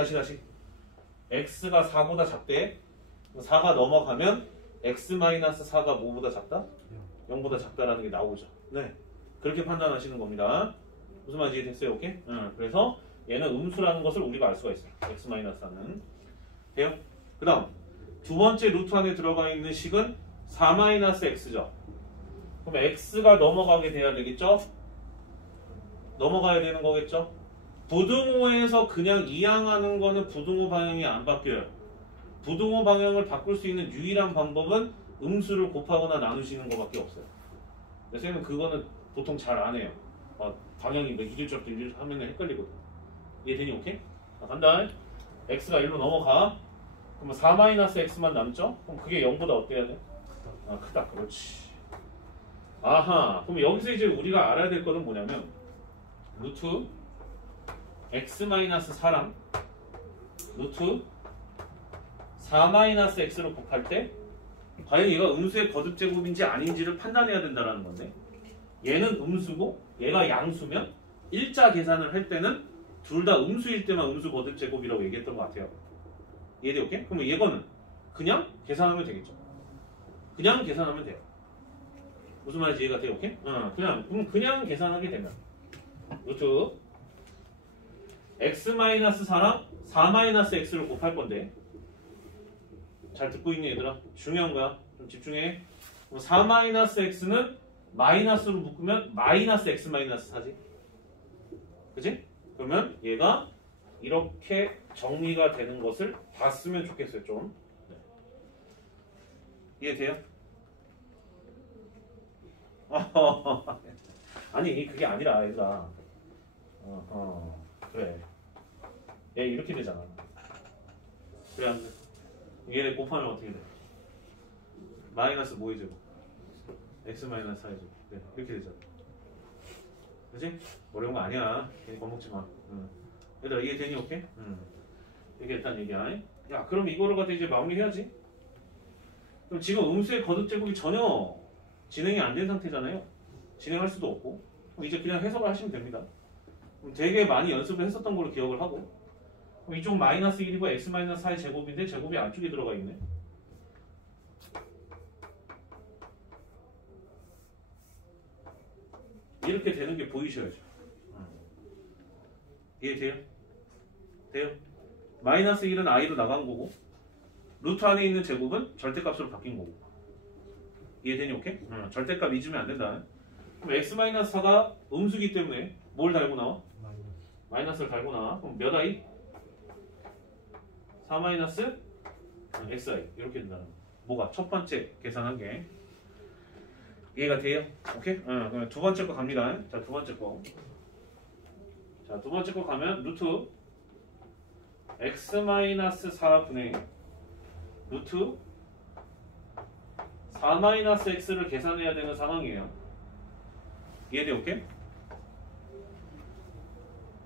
x가 4보다 작대. 4가 넘어가면 x-4가 뭐보다 작다? 0보다 작다라는 게 나오죠. 네. 그렇게 판단하시는 겁니다. 무슨 말인지 이해됐어요? 오케이? 그래서 얘는 음수라는 것을 우리가 알 수가 있어요. x-4는. 돼요? 그 다음 두 번째 루트 안에 들어가 있는 식은 4-x죠. 그럼 x가 넘어가게 돼야 되겠죠? 넘어가야 되는 거겠죠? 부등호에서 그냥 이항하는 거는 부등호 방향이 안 바뀌어요. 부등호 방향을 바꿀 수 있는 유일한 방법은 음수를 곱하거나 나누시는 것밖에 없어요. 선생님은 그거는 보통 잘 안 해요. 방향이 이릴 줄 하면 헷갈리거든. 이해되니? 오케이? 자, 간다. x가 1로 넘어가. 그러면 4-x만 남죠? 그럼 그게 0보다 어때야 돼? 크다. 그렇지. 아하. 그럼 여기서 이제 우리가 알아야 될 거는 뭐냐면 루트 x-4랑 루트 4-x로 곱할 때 과연 얘가 음수의 거듭제곱인지 아닌지를 판단해야 된다는 건데 얘는 음수고 얘가 양수면 일자 계산을 할 때는 둘 다 음수일 때만 음수 거듭제곱이라고 얘기했던 것 같아요. 이해돼? 오케이? 그러면 얘거는 그냥 계산하면 되겠죠. 그냥 계산하면 돼요. 무슨 말인지 이해가 돼요? 오케이? 그냥 계산하게 되면 루트 x-4랑 4-x를 곱할 건데 잘 듣고 있니 얘들아? 중요한 거야. 좀 집중해. 4-x는 마이너스로 묶으면 -x-4지. 그치? 그러면 얘가 이렇게 정리가 되는 것을 봤으면 좋겠어요. 좀. 이해돼요? 아니 그게 아니라 얘들아. 그래. 얘 이렇게 되잖아. 그래 안 돼. 얘 곱하면 어떻게 돼? 마이너스 뭐의 제곱? x-4의 제곱. 네, 이렇게 되잖아. 그치? 어려운 거 아니야. 괜히 겁먹지 마. 얘들아 이해되니? 오케이? 이게 일단 얘기야. 야 그럼 이거를 갖다 이제 마무리해야지. 그럼 지금 음수의 거듭제곱이 전혀 진행이 안 된 상태잖아요. 진행할 수도 없고. 그럼 이제 그냥 해석을 하시면 됩니다. 그럼 되게 많이 연습을 했었던 걸로 기억을 하고. 그럼 이쪽 -1이고 x-4의 제곱인데 제곱이 안쪽에 들어가 있네. 이렇게 되는 게 보이셔야죠. 이해돼요? 돼요? -1은 i로 나간 거고 루트 안에 있는 제곱은 절대값으로 바뀐 거고. 이해되니? 오케이? 절대값 잊으면 안 된다. 그럼 x-4가 음수기 때문에 뭘 달고 나와? 마이너스를 달고 나와. 그럼 몇 i? 4-xi 이렇게 된다는 거. 뭐가? 첫 번째 계산한 게 이해가 돼요? 오케이? 그럼 두 번째 거 갑니다. 자, 두 번째 거. 자, 두 번째 거 가면 루트 x-4분의 루트 4-x를 계산해야 되는 상황이에요. 이해돼? 오케이?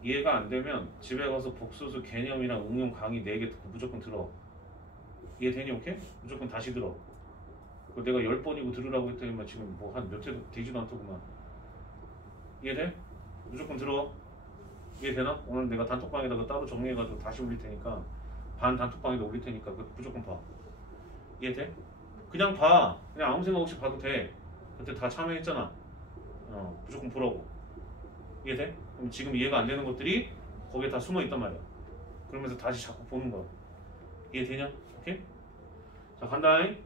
이해가 안 되면 집에 가서 복수수 개념이랑 응용 강의 4개 듣고 무조건 들어. 이해되니? 오케이? 무조건 다시 들어. 그거 내가 10번이고 들으라고 했더니만 지금 뭐 한 몇 회 되지도 않더구만. 이해돼? 무조건 들어. 이해되나? 오늘 내가 단톡방에다가 따로 정리해가지고 다시 올릴 테니까 반 단톡방에다 올릴 테니까 그거 무조건 봐. 이해돼? 그냥 봐. 그냥 아무 생각 없이 봐도 돼. 그때 다 참여했잖아. 무조건 보라고. 이해돼? 그럼 지금 이해가 안 되는 것들이 거기에 다 숨어 있단 말이야. 그러면서 다시 자꾸 보는 거야. 이해되냐? 오케이? 자, 간다잉.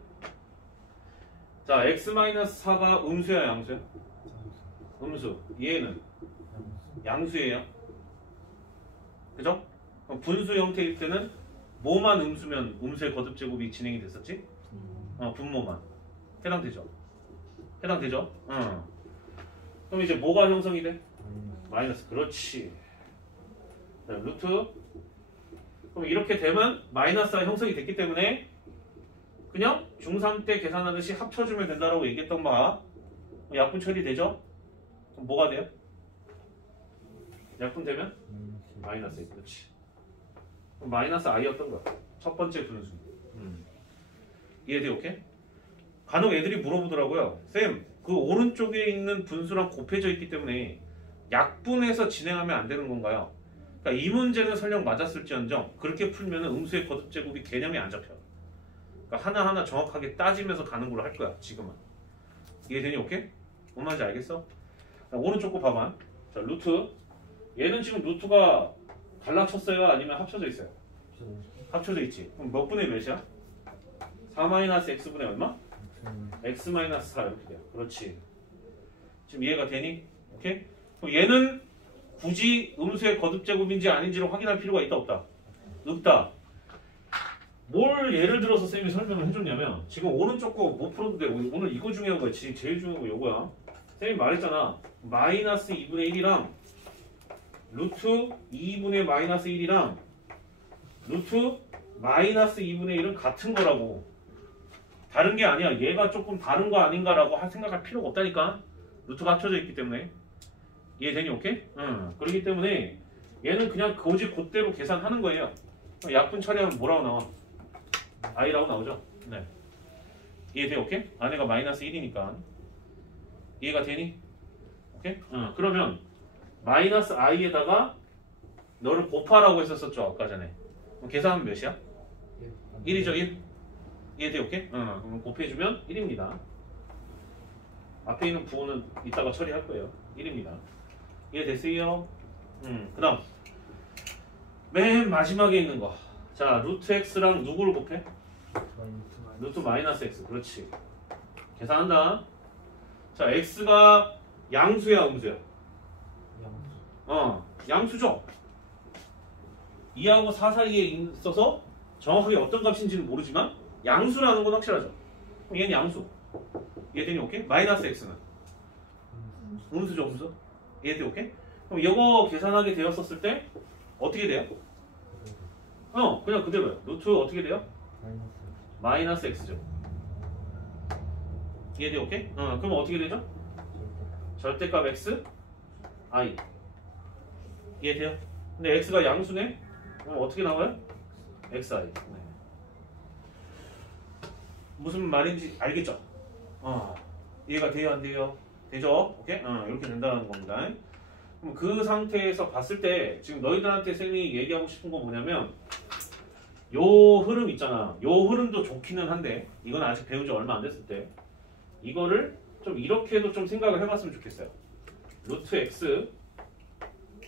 자, x-4가 음수야, 양수야? 음수. 얘는 양수예요. 그죠? 그럼 분수 형태일 때는 뭐만 음수면 음수의 거듭제곱이 진행이 됐었지? 분모만. 해당되죠? 해당되죠? 그럼 이제 뭐가 형성이 돼? 마이너스. 그렇지. 자, 루트. 그럼 이렇게 되면 마이너스가 형성이 됐기 때문에 그냥 중3 때 계산하듯이 합쳐주면 된다라고 얘기했던 바 약분 처리되죠? 그럼 뭐가 돼요? 약분 되면? 마이너스. 그렇지. 그럼 마이너스 i였던 거야. 첫 번째 분수. 이해돼? 오케이? 간혹 애들이 물어보더라고요. 쌤, 그 오른쪽에 있는 분수랑 곱해져 있기 때문에 약분해서 진행하면 안 되는 건가요? 그러니까 이 문제는 설령 맞았을지언정 그렇게 풀면 음수의 거듭제곱이 개념이 안 잡혀. 그러니까 하나하나 정확하게 따지면서 가는 걸로 할 거야 지금은. 이해되니? 오케이? 뭔 말인지 알겠어? 자, 오른쪽 거 봐봐. 자, 루트. 얘는 지금 루트가 갈라쳤어요? 아니면 합쳐져 있어요? 합쳐져 있지. 그럼 몇 분의 몇이야? 4-x분의 얼마? x-4 이렇게 돼요. 그렇지. 지금 이해가 되니? 오케이? 그럼 얘는 굳이 음수의 거듭제곱인지 아닌지를 확인할 필요가 있다 없다? 없다. 뭘 예를 들어서 쌤이 설명을 해줬냐면 지금 오른쪽 거 못 풀어도 돼. 오늘 이거 중요한 거야. 제일 중요한 거 이거야. 쌤이 말했잖아. 마이너스 2분의 1이랑 루트 2분의 마이너스 1이랑 루트 마이너스 2분의 1은 같은 거라고. 다른 게 아니야. 얘가 조금 다른 거 아닌가라고 생각할 필요가 없다니까. 루트가 합쳐져 있기 때문에. 이해되니? 오케이? 응. 그렇기 때문에 얘는 그냥 거지 그대로 계산하는 거예요. 약분 처리하면 뭐라고 나와? i라고 나오죠? 네. 이해돼? 오케이? 안에가 마이너스 1이니까. 이해가 되니? 오케이? 응. 그러면 마이너스 i에다가 너를 곱하라고 했었었죠 아까 전에. 그럼 계산하면 몇이야? 1이죠 1? 이해돼? 오케이? 응. 그럼 곱해주면 1입니다. 앞에 있는 부호는 이따가 처리할 거예요. 1입니다. 이해됐어요? 그 다음 맨 마지막에 있는 거. 자, 루트 x랑 누구를 곱해? 루트 마이너스 x. 그렇지. 계산한다. 자, x가 양수야 음수야? 양수죠. 2하고 4 사이에 있어서 정확하게 어떤 값인지는 모르지만 양수라는 건 확실하죠. 그럼 얘는 양수. 이해되니? 오케이? 마이너스 x는 음수죠 음수. 이해돼? 오케이? 그럼 이거 계산하게 되었었을 때 어떻게 돼요? 그냥 그대로요. 루트 어떻게 돼요? 마이너스 x죠. 이해돼? 오케이? 그럼 어떻게 되죠? 절대값 x, i. 이해돼요? 근데 x가 양수네? 그럼 어떻게 나와요? xi. 네. 무슨 말인지 알겠죠? 이해가 돼요? 안 돼요? 되죠? 오케이? 이렇게 된다는 겁니다. 그럼 그 상태에서 봤을 때 지금 너희들한테 쌤이 얘기하고 싶은 건 뭐냐면 요 흐름 있잖아. 요 흐름도 좋기는 한데 이건 아직 배운 지 얼마 안 됐을 때 이거를 좀 이렇게도 좀 생각을 해봤으면 좋겠어요. 루트 x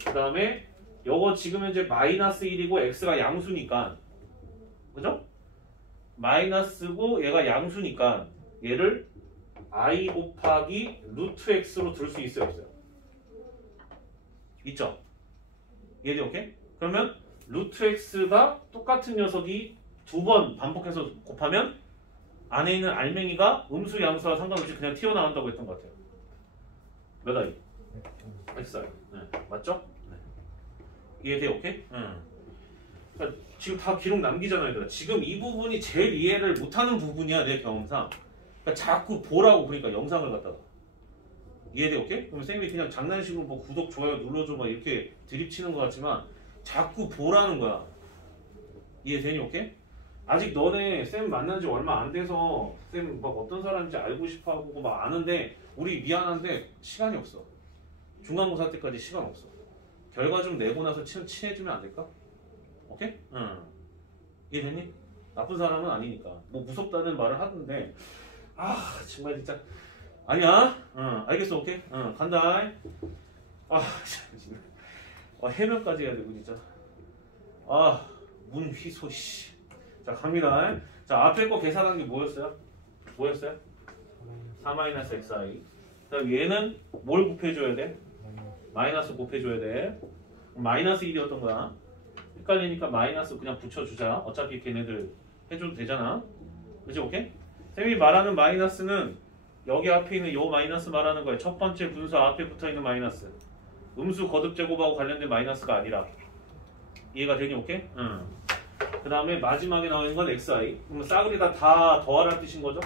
그 다음에 요거 지금 현재 마이너스 1이고 x가 양수니까 그죠? 마이너스고 얘가 양수니까 얘를 i 곱하기 루트 x로 둘 수 있어요 없어요? 있죠? 이해돼? 오케이? 그러면 루트 x가 똑같은 녀석이 두 번 반복해서 곱하면 안에 있는 알맹이가 음수 양수와 상관없이 그냥 튀어나온다고 했던 것 같아요. 몇 i? xi. 네. 맞죠? 네. 이해돼? 오케이? 그러니까 지금 다 기록 남기잖아요 얘들아. 지금 이 부분이 제일 이해를 못하는 부분이야 내 경험상. 그러니까 자꾸 보라고. 그러니까 영상을 갖다가 이해돼? 오케이? 그럼 쌤이 그냥 장난식으로 뭐 구독 좋아요 눌러줘 막 이렇게 드립치는 것 같지만 자꾸 보라는 거야. 이해되니? 오케이? 아직 너네 쌤 만난 지 얼마 안 돼서 쌤 막 어떤 사람인지 알고 싶어 하고 막 아는데 우리 미안한데 시간이 없어. 중간고사 때까지 시간 없어. 결과 좀 내고 나서 친해지면 안 될까? 오케이? 이해되니? 나쁜 사람은 아니니까. 뭐 무섭다는 말을 하던데 정말 진짜 아니야. 알겠어. 오케이. 간다. 지금 해명까지 해야 되고 진짜. 문휘소 씨. 자, 갑니다. 자, 앞에 거 계산한 게 뭐였어요? 4-xi. 그다음 얘는 뭘 곱해줘야 돼? 마이너스 곱해줘야 돼. 마이너스 1이었던 거야. 헷갈리니까 마이너스 그냥 붙여주자. 어차피 걔네들 해줘도 되잖아. 그치? 오케이? 쌤이 말하는 마이너스는 여기 앞에 있는 요 마이너스 말하는 거예요. 첫 번째 분수 앞에 붙어있는 마이너스. 음수 거듭제곱하고 관련된 마이너스가 아니라. 이해가 되니? 오케이? 그 다음에 마지막에 나와 있는 건 xi. 그러면 싸그리 다 더하라는 뜻인 거죠?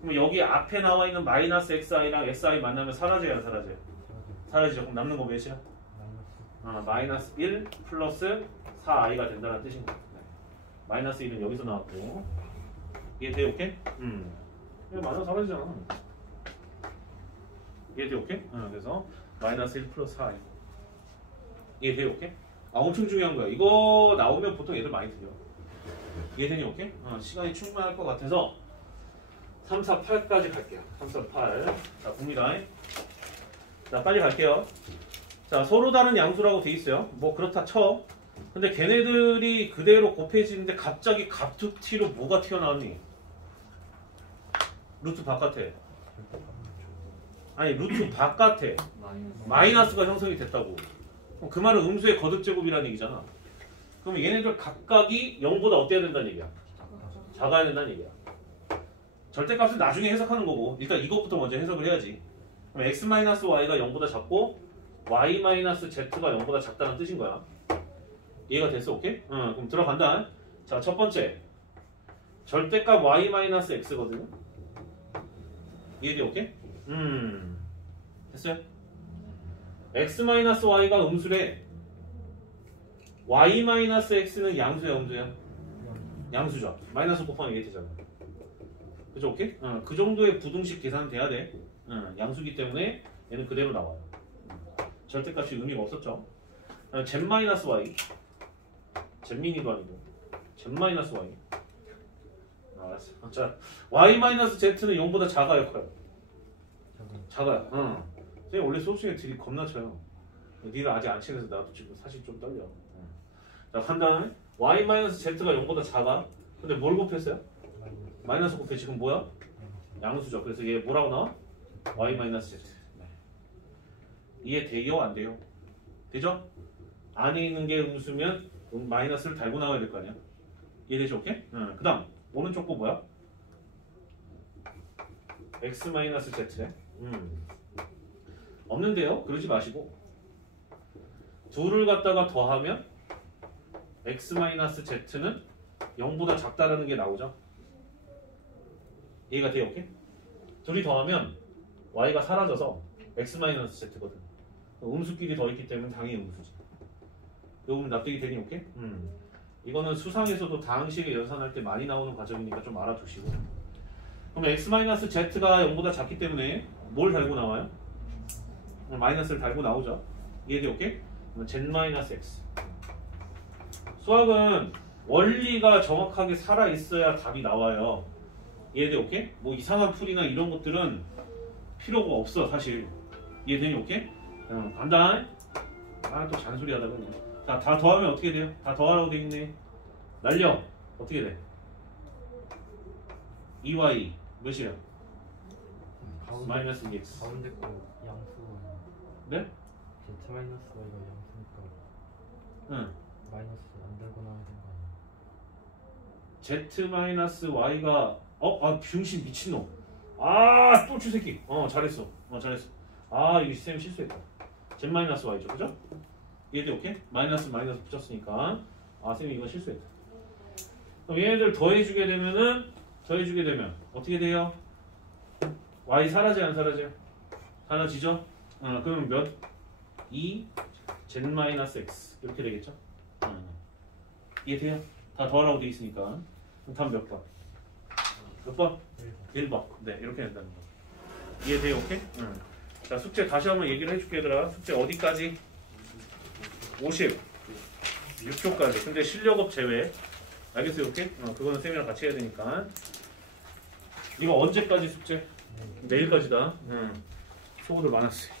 그럼 여기 앞에 나와 있는 마이너스 xi랑 xi 만나면 사라져요? 사라져요? 사라지죠. 그럼 남는 거 몇이야? 마이너스 1 플러스 4i가 된다는 뜻인 거예요. 네. 마이너스 1은 여기서 나왔고. 이해돼? 오케이? 맞아 사라지잖아. 이해돼? 오케이? 그래서 마이너스 1 플러스 4i. 이해돼요? 오케이? 아 엄청 중요한 거야. 이거 나오면 보통 애들 많이 틀려. 이해되니? 오케이? 시간이 충분할 것 같아서 3, 4, 8까지 갈게요. 3, 4, 8. 자, 봅니다. 자, 빨리 갈게요. 자, 서로 다른 양수라고 돼 있어요. 뭐 그렇다 쳐. 근데 걔네들이 그대로 곱해지는데 갑자기 갑툭튀로 뭐가 튀어나왔니? 루트 바깥에. 아니, 루트 바깥에 마이너스가 형성이 됐다고. 그럼 그 말은 음수의 거듭제곱이라는 얘기잖아. 그럼 얘네들 각각이 0보다 어때야 된다는 얘기야? 작아야 된다는 얘기야. 절대값은 나중에 해석하는 거고 일단 이것부터 먼저 해석을 해야지. 그럼 x-y가 0보다 작고 y-z가 0보다 작다는 뜻인 거야. 이해가 됐어? 오케이? 그럼 들어간다. 자, 첫 번째 절대값 y-x거든요. 이해돼? 오케이? 됐어요? x-y가 음수래. y-x는 양수야, 음수야? 양수죠. 마이너스 곱하면 이게 되잖아. 그죠? 오케이? 그 정도의 부등식 계산은 돼야 돼. 양수기 때문에 얘는 그대로 나와요. 절대값이 의미가 없었죠. z-y z-미니도 아니고 z-y 알았어. 자, y-z는 0보다 작아요, 커요? 작아요. 선생님 원래 수업 중에 되게 겁나 쳐요. 니가 아직 안 친해서 나도 지금 사실 좀 떨려. 자, 간 다음에 y-z가 0보다 작아. 근데 뭘 곱했어요? 마이너스 곱해. 지금 뭐야? 양수죠. 그래서 얘 뭐라고 나와? y-z. 네. 이해돼요? 안 돼요? 되죠? 안에 있는 게 음수면 마이너스를 달고 나와야 될 거 아니야? 이해되죠? 오케이? 그 다음 오른쪽 거 뭐야? x-z래. 없는데요? 그러지 마시고 둘을 갖다가 더하면 x-z는 0보다 작다라는 게 나오죠. 이해가 돼요? 오케이? 둘이 더하면 y가 사라져서 x-z거든. 음수끼리 더했기 때문에 당연히 음수지. 이거 보면 납득이 되니? 오케이? 이거는 수상에서도 다항식에 연산할 때 많이 나오는 과정이니까 좀 알아두시고. 그럼 x-z가 0보다 작기 때문에 뭘 달고 나와요? 마이너스를 달고 나오죠. 이해돼? 오케이? z-x. 수학은 원리가 정확하게 살아있어야 답이 나와요. 이해돼? 오케이? 뭐 이상한 풀이나 이런 것들은 필요가 없어 사실. 이해되니? 오케이? 간다. 또 잔소리 하다가 그냥. 자, 다 더하면 어떻게 돼요? 다 더하라고 돼 있네. 날려. 어떻게 돼? 2y 몇이야? 마이너스 2x. 가운데 거 양수. 네? z 마이너스 y가 양수니까. 응. 마이너스 안 들고 나와야 되는 거 아니야? z 마이너스 y가 병신 미친놈. 또 주새끼. 잘했어. 잘했어. 이거 쌤 실수했다. z 마이너스 y죠, 그죠? 얘들 오케이? 마이너스 붙였으니까 쌤이 이거 실수했다. 그럼 얘네들 더해주게 되면 어떻게 돼요? y 사라져 안 사라져? 사라지죠? 그러면 몇? 2 z 마이너스 x 이렇게 되겠죠? 이해돼요? 다 더하라고 돼 있으니까. 그럼 답 몇 번? 몇 번? 1번. 네, 이렇게 된다는 거. 이해돼요? 오케이? 자, 숙제 다시 한번 얘기를 해줄게, 얘들아. 숙제 어디까지? 56초까지. 근데 실력업 제외. 알겠어요? 오케이? 그거는 쌤이랑 같이 해야 되니까. 이거 언제까지 숙제? 내일까지다. 수고들 많았어요.